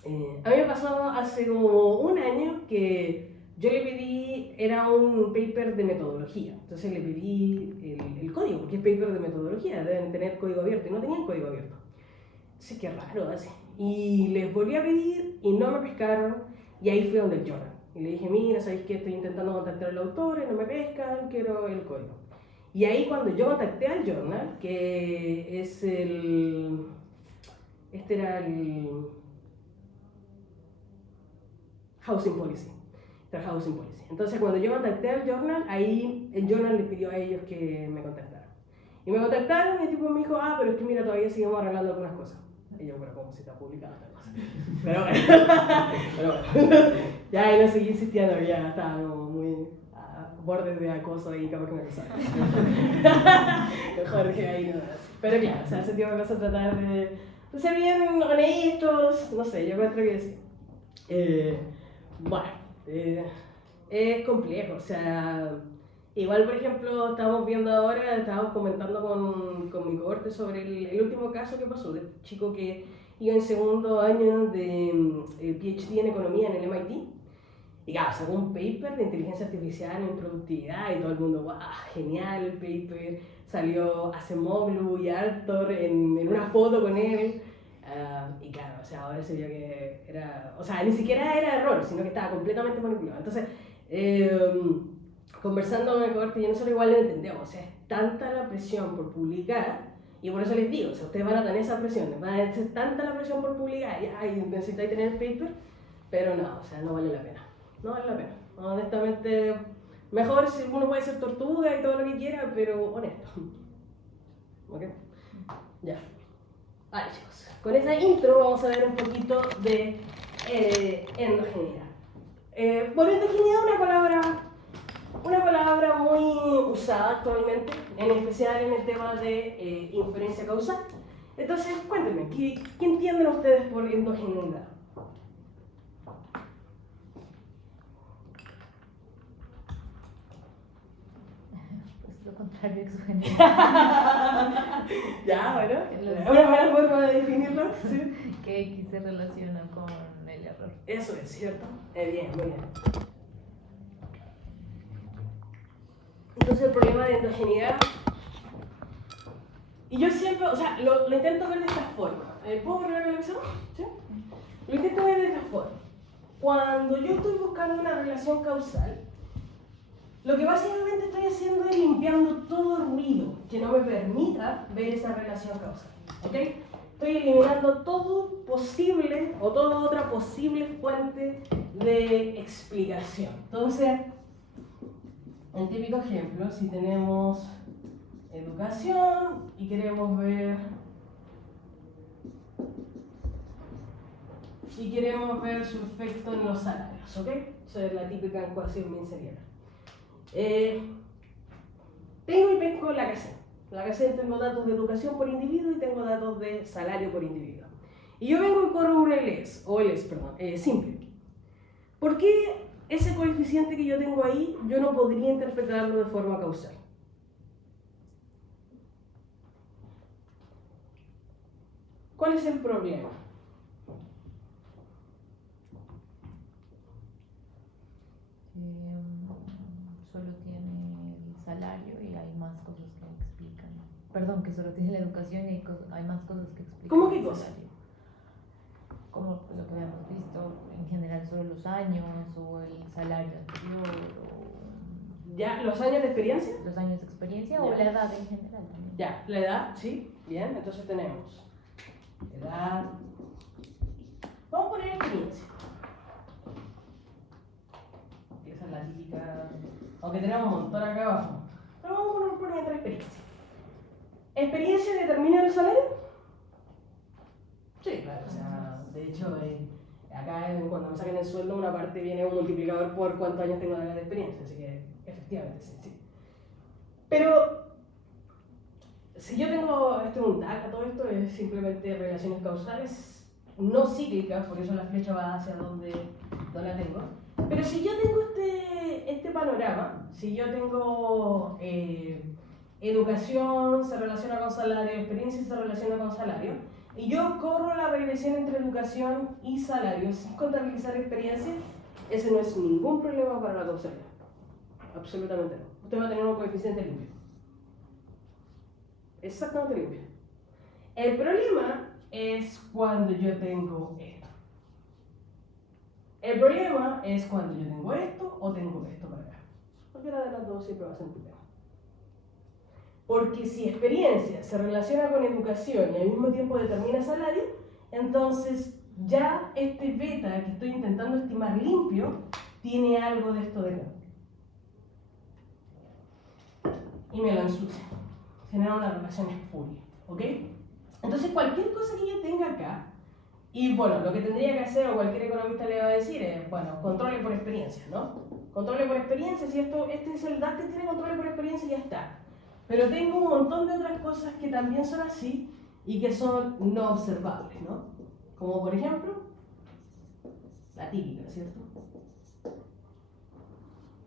a mí me pasó hace como un año que yo le pedí, era un paper de metodología, entonces le pedí el código, porque es paper de metodología, deben tener código abierto, y no tenían código abierto. Entonces, qué raro, así. Y les volví a pedir y no me pescaron, y ahí fue donde el journal. Y le dije, mira, ¿sabéis que estoy intentando contactar al autor y no me pescan? Quiero el código. Y ahí cuando yo contacté al journal, que es este era el Housing Policy. Housing Policy. Entonces cuando yo contacté al journal, ahí el journal les pidió a ellos que me contactaran. Y me contactaron y el tipo me dijo, pero es que mira, todavía seguimos arreglando algunas cosas. Y yo, pero ¿cómo si está publicada esta cosa? Pero bueno, ya ahí no seguí insistiendo, ya estaba como muy a bordes de acoso y capaz que me acusaron. Mejor que ahí no. Pero claro, o sea, ese tipo de cosas tratar de ser bien honestos, no sé, yo creo que sí. Bueno, es complejo, o sea, igual por ejemplo estamos viendo ahora, estábamos comentando con mi cohorte sobre el último caso que pasó, del chico que iba en segundo año de PhD en economía en el MIT, y claro, sacó un paper de inteligencia artificial en productividad y todo el mundo, wow, genial el paper, salió Acemoglu y Arthur en una foto con él. Y claro, o sea, ahora se vio que era, o sea, ni siquiera era error, sino que estaba completamente manipulado. Entonces, conversando con el cohorte, yo nosotros igual lo entendemos, o sea, es tanta la presión por publicar, y por eso les digo, o sea, ustedes van a tener esa presión, van a ser tanta la presión por publicar, y necesitáis tener el paper, pero no, o sea, no vale la pena, no vale la pena. Honestamente, mejor si uno puede ser tortuga y todo lo que quiera, pero honesto. ¿Ok? Ya. Vale, chicos. Con esa intro vamos a ver un poquito de endogeneidad. Bueno, endogeneidad es una palabra muy usada actualmente, en especial en el tema de inferencia causal. Entonces, cuéntenme, ¿qué entienden ustedes por endogeneidad? Pues lo contrario, exogeneidad. Ya, bueno, ¿una buena forma de definirlo? ¿Sí? Que X se relaciona con el error. Eso es cierto. Bien, muy bien. Entonces el problema de endogeneidad, y yo siempre, o sea, lo intento ver de esta forma. ¿Puedo borrar la lección? ¿Sí? Lo intento ver de esta forma. Cuando yo estoy buscando una relación causal, lo que básicamente estoy haciendo es limpiando todo ruido que no me permita ver esa relación causal. ¿Ok? Estoy eliminando todo posible o toda otra posible fuente de explicación. Entonces, el típico ejemplo, si tenemos educación y queremos ver su efecto en los salarios, ¿ok? Esa es la típica ecuación ministerial. Tengo y pesco la caseta. La caseta tengo datos de educación por individuo y tengo datos de salario por individuo. Y yo vengo y corro un LS, simple. ¿Por qué ese coeficiente que yo tengo ahí, yo no podría interpretarlo de forma causal? ¿Cuál es el problema? Solo tiene el salario y hay más cosas que explican. Perdón, que solo tiene la educación y hay más cosas que explican. ¿Cómo qué el cosa? salario. Como lo que habíamos visto, en general solo los años o el salario anterior o ¿Ya? ¿Los años de experiencia? los años de experiencia Ya. o la edad en general también. Ya, la edad, sí, bien, entonces tenemos edad. Vamos a poner experiencia. Esa es la típica. aunque tenemos un montón acá abajo. Pero vamos a poner otra experiencia. ¿Experiencia determina el salario? Sí, claro, o sea, de hecho, acá cuando me sacan el sueldo, una parte viene un multiplicador por cuántos años tengo de experiencia, así que efectivamente sí. Pero si yo tengo un tag a todo esto, es simplemente relaciones causales no cíclicas, por eso la flecha va hacia donde la tengo. Pero si yo tengo este panorama, si yo tengo educación se relaciona con salario, experiencia se relaciona con salario, y yo corro la regresión entre educación y salario sin contabilizar experiencia, ese no es ningún problema para la causalidad. Absolutamente no. Usted va a tener un coeficiente limpio. Exactamente limpio. El problema es cuando yo tengo esto. El problema es cuando yo tengo esto o tengo esto para acá. Cualquiera de las dos siempre va a ser un problema. Porque si experiencia se relaciona con educación y al mismo tiempo determina salario, entonces ya este beta que estoy intentando estimar limpio tiene algo de esto de acá. Y me lo ensucia. Genera una relación espuria, ¿ok? Entonces cualquier cosa que yo tenga acá, y bueno, lo que tendría que hacer, o cualquier economista le va a decir, es, bueno, controle por experiencia, ¿no? Controle por experiencia, si este es el DAX que tiene controle por experiencia, ya está. Pero tengo un montón de otras cosas que también son así y que son no observables, ¿no? Como por ejemplo, la típica, ¿cierto?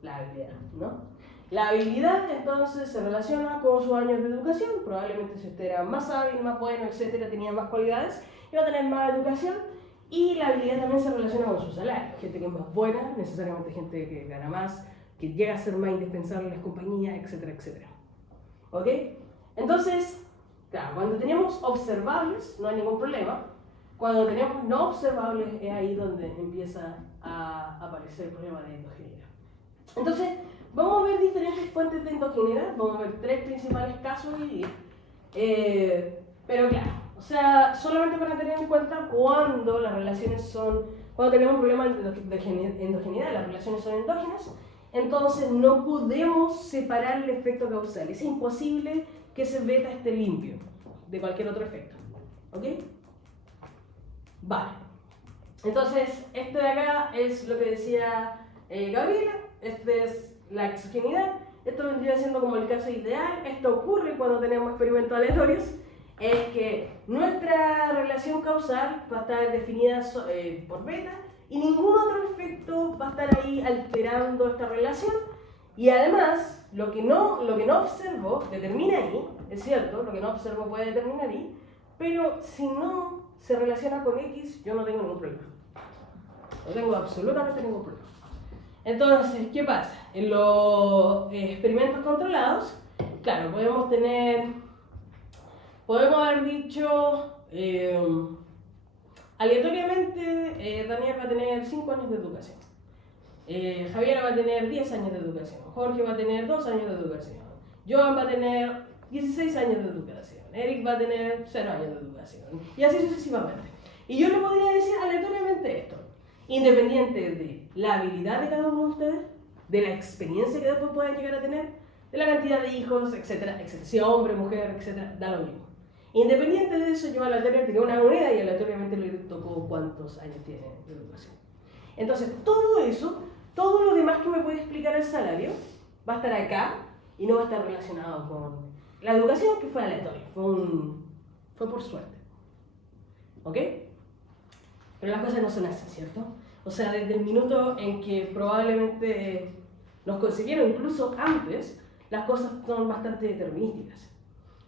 La habilidad, ¿no? La habilidad entonces se relaciona con sus años de educación, probablemente si usted era más hábil, más bueno, etcétera, tenía más cualidades, iba a tener más educación, y la habilidad también se relaciona con su salario. Gente que es más buena, necesariamente gente que gana más, que llega a ser más indispensable en las compañías, etcétera, etcétera. ¿Ok? Entonces, claro, cuando tenemos observables no hay ningún problema. Cuando tenemos no observables es ahí donde empieza a aparecer el problema de endogeneidad. Entonces, vamos a ver diferentes fuentes de endogeneidad, vamos a ver tres principales casos hoy día. Pero claro, o sea, solamente para tener en cuenta cuando las relaciones son, cuando tenemos un problema de endogeneidad, las relaciones son endógenas, entonces no podemos separar el efecto causal. Es imposible que ese beta esté limpio de cualquier otro efecto. ¿Ok? Vale. Entonces, este de acá es lo que decía Gabriela. Este es la exogenidad. Esto vendría siendo como el caso ideal. Esto ocurre cuando tenemos experimentos aleatorios. Es que nuestra relación causal va a estar definida por beta y ningún otro efecto va a estar ahí alterando esta relación. Y además, lo que no observo determina ahí, es cierto, lo que no observo puede determinar ahí, pero si no se relaciona con X, yo no tengo ningún problema. No tengo absolutamente ningún problema. Entonces, ¿qué pasa? En los experimentos controlados, claro, podemos haber dicho, aleatoriamente, Daniel va a tener 5 años de educación. Javiera va a tener 10 años de educación. Jorge va a tener 2 años de educación. Joan va a tener 16 años de educación. Eric va a tener 0 años de educación. Y así sucesivamente. Y yo le podría decir aleatoriamente esto, independiente de la habilidad de cada uno de ustedes, de la experiencia que después puedan llegar a tener, de la cantidad de hijos, etcétera, etcétera. Si hombre, mujer, etcétera, da lo mismo. Independiente de eso, yo aleatoriamente tengo una moneda y aleatoriamente le tocó cuántos años tiene de educación. Entonces, todo eso, todo lo demás que me puede explicar el salario, va a estar acá y no va a estar relacionado con la educación, que fue aleatorio, fue por suerte. ¿Ok? Pero las cosas no son así, ¿cierto? O sea, desde el minuto en que probablemente nos consiguieron, incluso antes, las cosas son bastante determinísticas.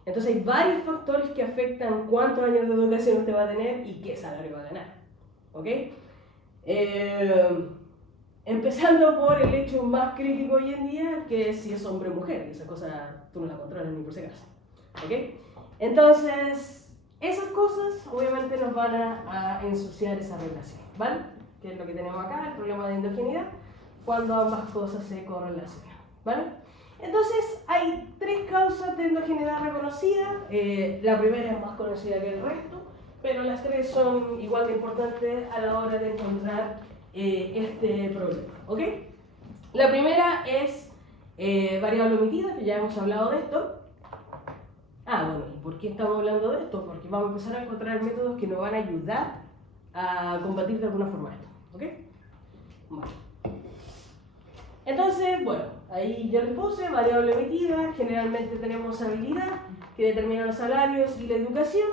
Entonces hay varios factores que afectan cuántos años de educación usted va a tener y qué salario va a ganar. ¿Ok? Empezando por el hecho más crítico hoy en día, que es si es hombre o mujer. Esa cosa tú no la controlas ni por si acaso. ¿Ok? Entonces, esas cosas obviamente nos van a ensuciar esa relación, ¿vale? Que es lo que tenemos acá, el problema de endogeneidad, cuando ambas cosas se correlacionan, ¿vale? Entonces, hay 3 causas de endogeneidad reconocidas. La primera es más conocida que el resto, pero las 3 son igual de importantes a la hora de encontrar este problema, ¿ok? La primera es Variable omitida, que ya hemos hablado de esto. Bueno, ¿y por qué estamos hablando de esto? Porque vamos a empezar a encontrar métodos que nos van a ayudar a combatir de alguna forma esto, ¿ok? Bueno. Entonces, bueno, ahí yo les puse variable omitida, generalmente tenemos habilidad que determina los salarios y la educación.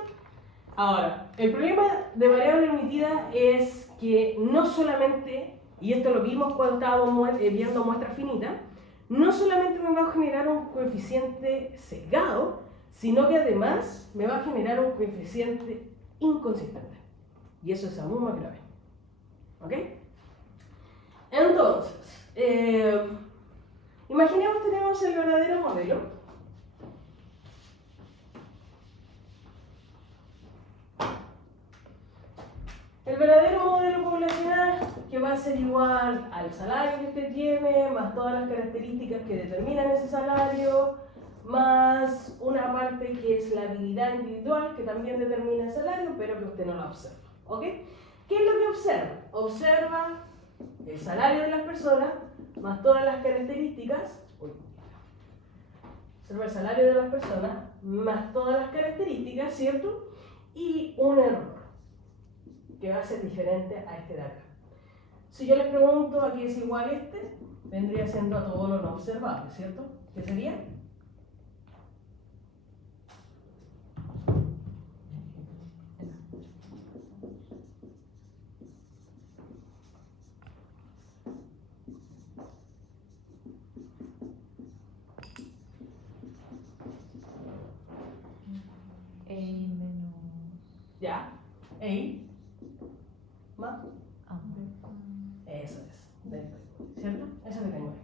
Ahora, el problema de variable omitida es que no solamente, y esto lo vimos cuando estábamos viendo muestras finitas, no solamente me va a generar un coeficiente sesgado, sino que además me va a generar un coeficiente inconsistente. Y eso es aún más grave. ¿Ok? Entonces, imaginemos que tenemos el verdadero modelo. El verdadero modelo poblacional, que va a ser igual al salario que usted tiene, más todas las características que determinan ese salario, más una parte que es la habilidad individual, que también determina el salario, pero que usted no la observa. ¿Ok? ¿Qué es lo que observa? Observa el salario de las personas, más todas las características. Observa el salario de las personas, más todas las características, ¿cierto? Y un error que va a ser diferente a este de acá. Si yo les pregunto a qué es igual este, vendría siendo a todo lo no observable, ¿cierto? ¿Qué sería? Menos Ya. ¿Y? ¿Más? A. Eso es. ¿Cierto? Eso que tengo ahí.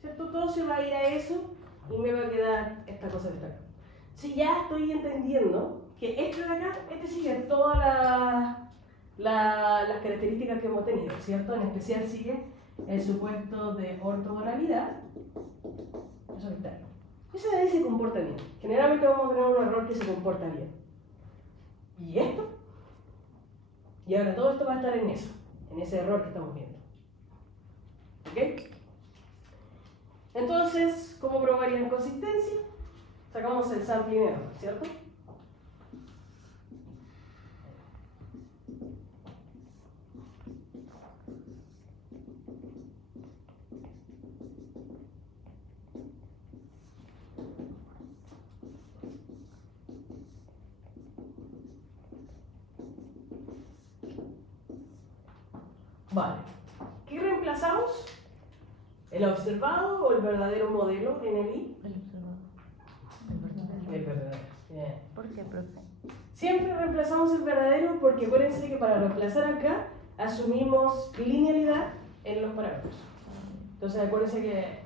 ¿Cierto? Todo se va a ir a eso y me va a quedar esta cosa que está acá. Si ya estoy entendiendo que este de acá, este sigue todas las características que hemos tenido, ¿cierto? En especial sigue el supuesto de ortogonalidad. Eso que está ahí. Eso de ahí se comporta bien. Generalmente vamos a tener un error que se comporta bien. ¿Y esto? Y ahora todo esto va a estar en eso, en ese error que estamos viendo. ¿Ok? Entonces, ¿cómo probarían consistencia? Sacamos el sampling error, ¿cierto? Vale. ¿Qué reemplazamos? ¿El observado o el verdadero modelo en el I? El observador. El verdadero. El verdadero. Bien. ¿Por qué, profe? Siempre reemplazamos el verdadero porque acuérdense que para reemplazar acá asumimos linealidad en los parámetros. Entonces acuérdense que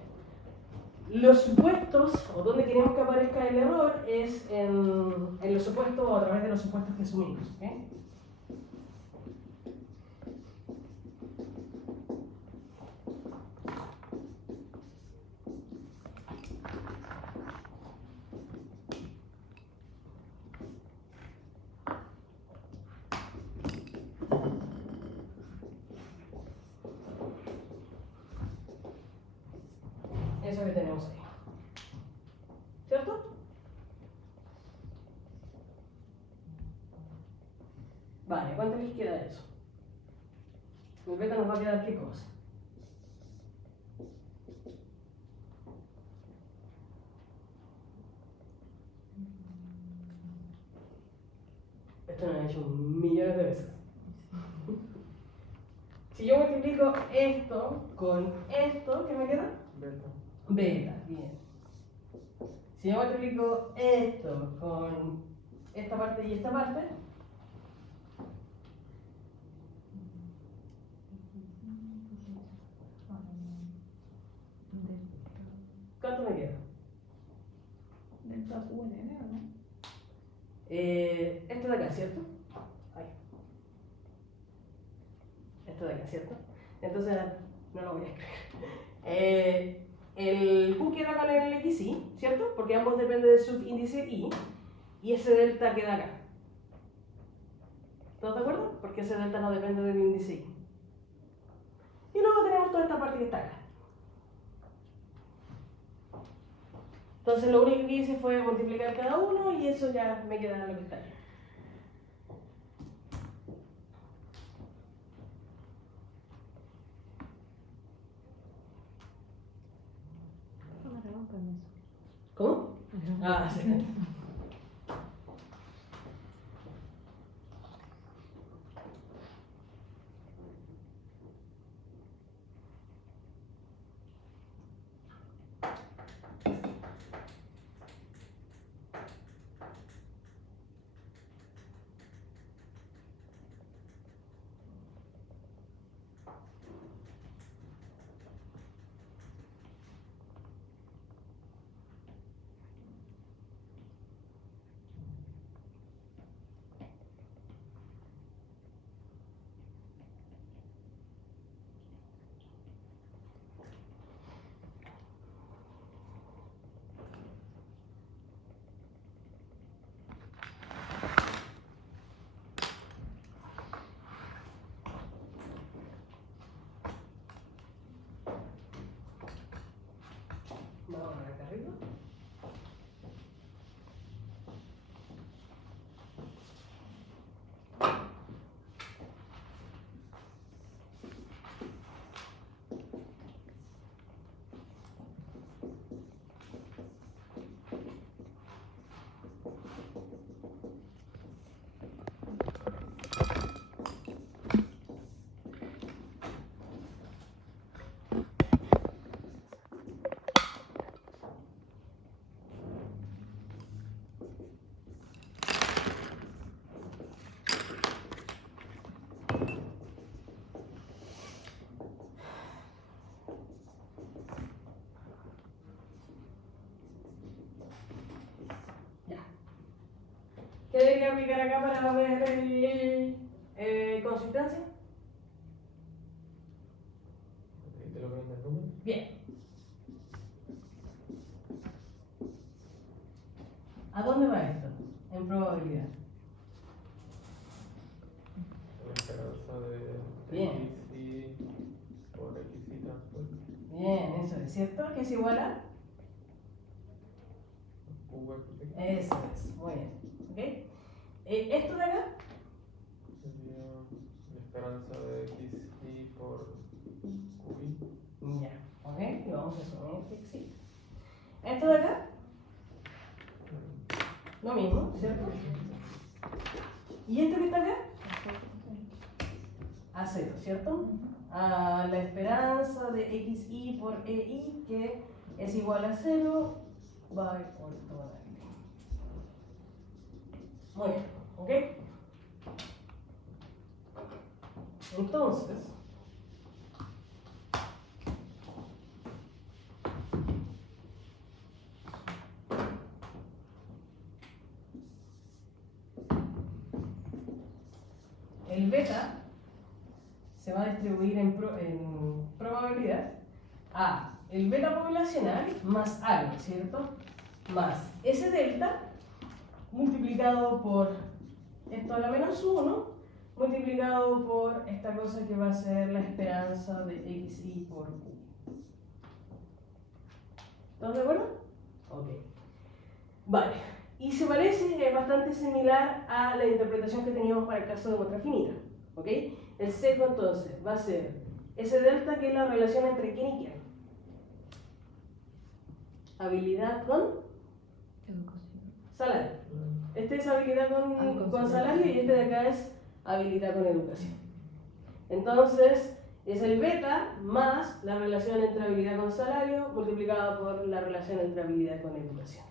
los supuestos, o donde queremos que aparezca el error, es en los supuestos o a través de los supuestos que asumimos. ¿Okay? Eso que tenemos ahí. ¿Cierto? Vale, ¿cuánto les queda de eso? El beta nos va a quedar qué cosa. Esto lo han hecho millones de veces. Si yo multiplico esto con esto, ¿qué me queda? Beta. Beta, bien. Si yo multiplico esto con esta parte y esta parte, ¿cuánto me queda? Delta UNN, ¿o no? Esto de acá, ¿cierto? Ahí. Esto de acá, ¿cierto? Entonces, no lo voy a escribir. El Q queda con el XY, ¿cierto? Porque ambos dependen del subíndice Y. Y ese delta queda acá. ¿Todos de acuerdo? Porque ese delta no depende del índice Y. Y luego tenemos toda esta parte que está acá. Entonces lo único que hice fue multiplicar cada uno y eso ya me queda lo que está ahí. ¿Cómo? Ah, sí. Vamos a ver acá arriba. ¿Qué debería aplicar acá para ver consistencia? Ahí te lo veo en el número. Bien. ¿A dónde va esto? En probabilidad. La esperanza de Bien. X y por X y transporte. Bien, eso es cierto, que es igual a. Eso es, muy bien. ¿Ok? ¿Esto de acá? Sería la esperanza de X y por QI. Ya, ok, y vamos a asumir que existe. ¿Esto de acá? Lo mismo, ¿cierto? ¿Y esto que está acá? A 0, ¿cierto? A la esperanza de xi por ei, que es igual a 0, by orthogonality. Muy bien, ¿ok? Entonces, el beta se va a distribuir en probabilidad a el beta poblacional más algo, ¿cierto? Más ese delta multiplicado por esto a la menos 1 multiplicado por esta cosa que va a ser la esperanza de xi por q. ¿Todos de acuerdo? Ok. Vale. Y se parece, es bastante similar a la interpretación que teníamos para el caso de muestra finita. ¿Ok? El seco entonces va a ser ese delta que es la relación entre quién y quién. Habilidad con salario. Este es habilidad con salario y este de acá es habilidad con educación. Entonces es el beta más la relación entre habilidad con salario multiplicada por la relación entre habilidad con educación.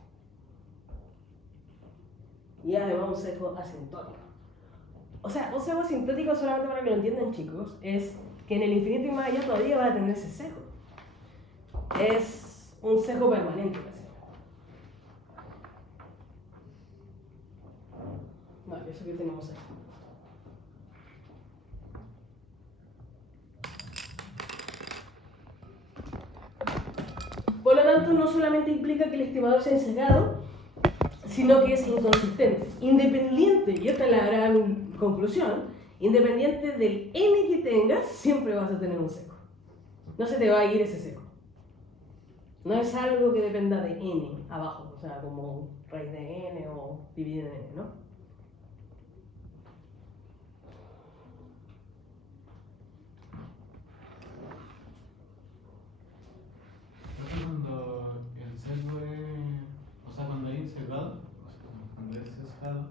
Y además un sesgo asintótico. O sea, un sesgo asintótico, solamente para que lo entiendan chicos, es que en el infinito y más allá todavía va a tener ese sesgo. Es un sesgo permanente. Vale, eso que tenemos ahí. Por lo tanto, no solamente implica que el estimador sea sesgado, sino que es inconsistente. Independiente, y esta es la gran conclusión, independiente del n que tengas, siempre vas a tener un sesgo. No se te va a ir ese sesgo. No es algo que dependa de n abajo, o sea, como raíz de n o dividido en n, ¿no? Cuando el sesgo es, o sea, cuando hay un sesgado, o sea, cuando es sesgado,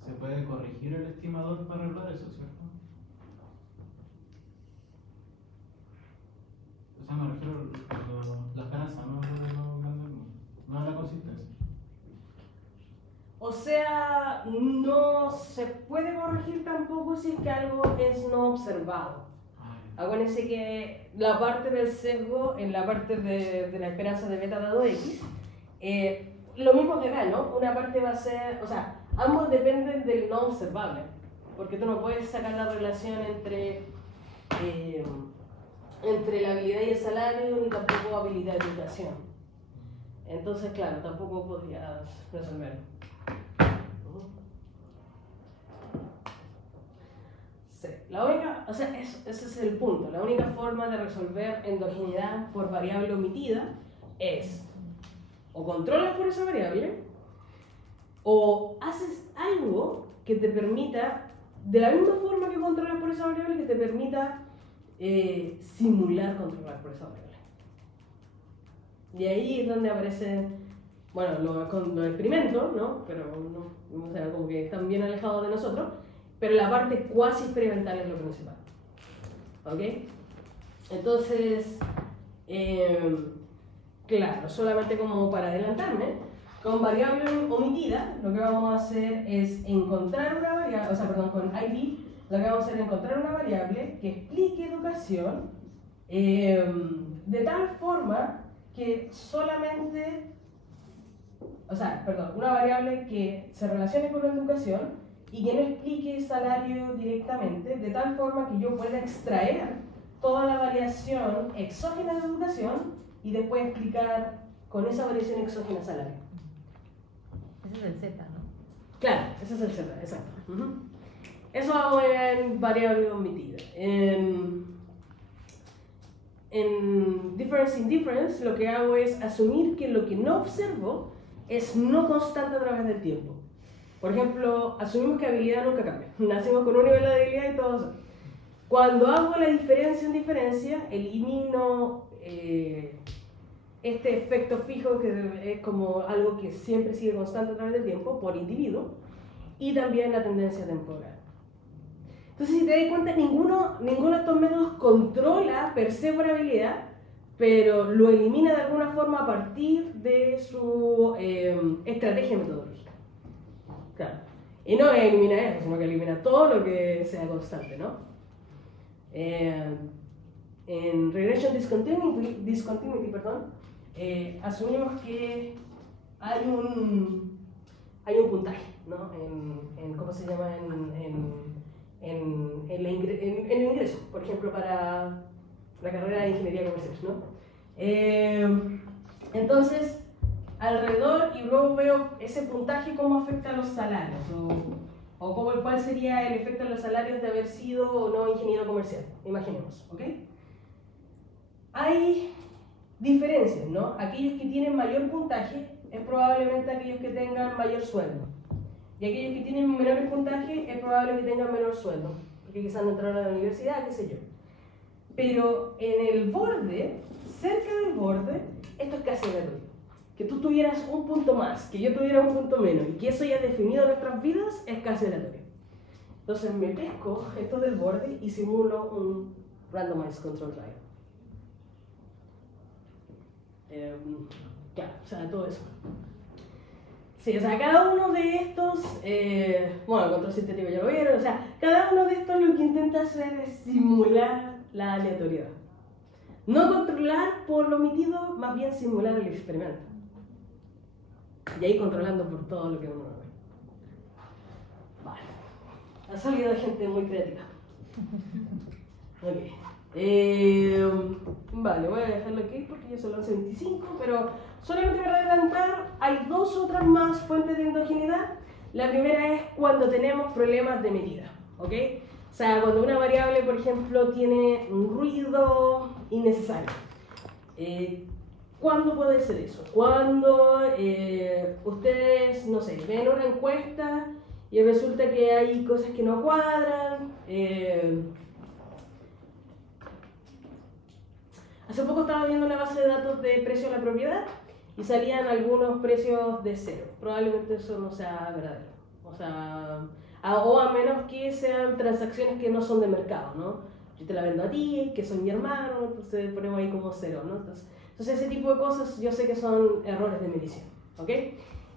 se puede corregir el estimador para arreglar eso, ¿cierto? O sea, me refiero a la esperanza, no lo grande, no a la consistencia. O sea, no se puede corregir tampoco si es que algo es no observado. Acuérdense que la parte del sesgo, en la parte de la esperanza de beta dado x, lo mismo que acá, ¿no? Una parte va a ser, o sea, ambos dependen del no observable, porque tú no puedes sacar la relación entre la habilidad y el salario, ni tampoco habilidad y educación. Entonces, claro, tampoco podrías resolverlo. Sí, la única, o sea, ese es el punto. La única forma de resolver endogeneidad por variable omitida es o controlas por esa variable o haces algo que te permita, de la misma forma que controlas por esa variable, que te permita simular controlar por esa variable. Y ahí es donde aparecen, bueno, los experimentos, ¿no? Pero no, o sea, como que están bien alejados de nosotros, pero la parte cuasi experimental es lo principal. ¿Ok? Entonces, claro, solamente como para adelantarme, con variable omitida, lo que vamos a hacer es encontrar una variable, o sea, perdón, con ID, lo que vamos a hacer es encontrar una variable que explique educación de tal forma que solamente, o sea, perdón, una variable que se relacione con la educación y que no explique salario directamente, de tal forma que yo pueda extraer toda la variación exógena de educación y después explicar con esa variación exógena salario. Ese es el Z, ¿no? Claro, ese es el Z, exacto. Eso hago en variable omitida. En difference indifference lo que hago es asumir que lo que no observo es no constante a través del tiempo. Por ejemplo, asumimos que habilidad nunca cambia. Nacimos con un nivel de habilidad y todo eso. Cuando hago la diferencia en diferencia, elimino este efecto fijo que es como algo que siempre sigue constante a través del tiempo por individuo y también la tendencia temporal. Entonces, si te das cuenta, ninguno de estos métodos controla per se por habilidad, pero lo elimina de alguna forma a partir de su estrategia metodológica. Claro. Y no elimina eso, sino que elimina todo lo que sea constante, ¿no? En Regression Discontinuity, asumimos que hay un puntaje, ¿no? ¿Cómo se llama? En el ingreso, por ejemplo, para la carrera de Ingeniería Comercial, ¿no? Entonces, alrededor, y luego veo ese puntaje cómo afecta a los salarios, o cuál sería el efecto en los salarios de haber sido o no ingeniero comercial, imaginemos, ¿ok? Hay diferencias, ¿no? Aquellos que tienen mayor puntaje es probablemente aquellos que tengan mayor sueldo. Y aquellos que tienen menor puntaje es probable que tengan menor sueldo, porque quizás no entraron a la universidad, qué sé yo. Pero en el borde, cerca del borde, esto es casi aleatorio. Que tú tuvieras un punto más, que yo tuviera un punto menos, y que eso haya definido nuestras vidas, es casi aleatorio. Entonces me pesco esto del borde y simulo un randomized control trial. Ya, o sea, todo eso. Sí, o sea, cada uno de estos, bueno, el control sintético ya lo vieron, o sea, cada uno de estos lo que intenta hacer es simular la aleatoriedad. No controlar por lo omitido, más bien simular el experimento. Y ahí controlando por todo lo que uno ve. Vale. Ha salido gente muy creativa. Ok. Vale, voy a dejarlo aquí porque ya son las 11:25, pero solamente para adelantar, hay dos otras más fuentes de endogeneidad. La primera es cuando tenemos problemas de medida, ¿ok? O sea, cuando una variable, por ejemplo, tiene un ruido innecesario. ¿cuándo puede ser eso? Cuando ustedes, no sé, ven una encuesta y resulta que hay cosas que no cuadran. Hace poco estaba viendo una base de datos de precio de la propiedad y salían algunos precios de cero. Probablemente eso no sea verdadero. O sea, o a menos que sean transacciones que no son de mercado, ¿no? Yo te la vendo a ti, que soy mi hermano, entonces ponemos ahí como cero, ¿no? Entonces ese tipo de cosas yo sé que son errores de medición, ¿ok?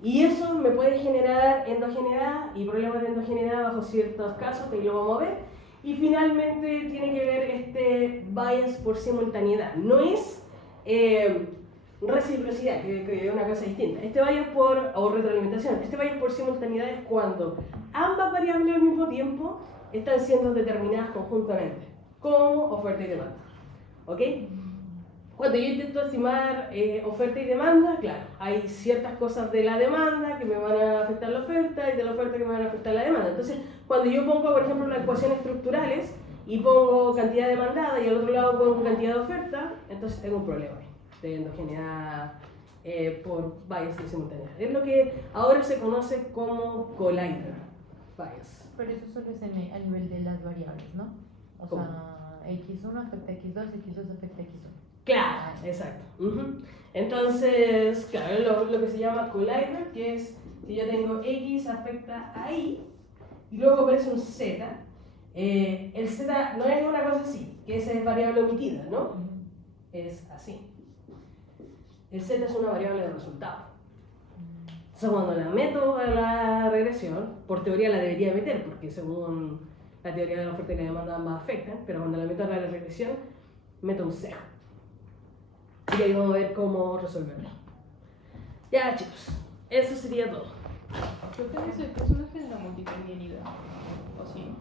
Y eso me puede generar endogeneidad y problemas de endogeneidad bajo ciertos casos, que ahí lo vamos a ver. Y finalmente tiene que ver este bias por simultaneidad. No es reciprocidad, que es una cosa distinta. Este bias o retroalimentación, este bias por simultaneidad es cuando ambas variables al mismo tiempo están siendo determinadas conjuntamente, como oferta y demanda. ¿Ok? Cuando yo intento estimar oferta y demanda, claro, hay ciertas cosas de la demanda que me van a afectar la oferta y de la oferta que me van a afectar la demanda. Entonces, cuando yo pongo, por ejemplo, las ecuaciones estructurales y pongo cantidad demandada y al otro lado pongo cantidad de oferta, entonces tengo un problema de endogeneidad por bias de simultaneidad. Es lo que ahora se conoce como collider bias. Pero eso solo es a nivel de las variables, ¿no? O ¿Cómo? sea, X1 afecta a X2, X2 afecta a X1. Claro, exacto. Entonces, claro, lo que se llama collider, que es si yo tengo X afecta a Y y luego aparece un Z, el Z no es una cosa así, que esa es variable omitida, ¿no? Es así. El Z es una variable de resultado. Entonces, cuando la meto a la regresión, por teoría la debería meter, porque según la teoría de la oferta y la demanda ambas afectan, pero cuando la meto a la regresión, meto un cero. Y ahí vamos a ver cómo resolverlo. Ya, chicos, eso sería todo. Creo que ese personaje es la multiternidad. ¿O sí?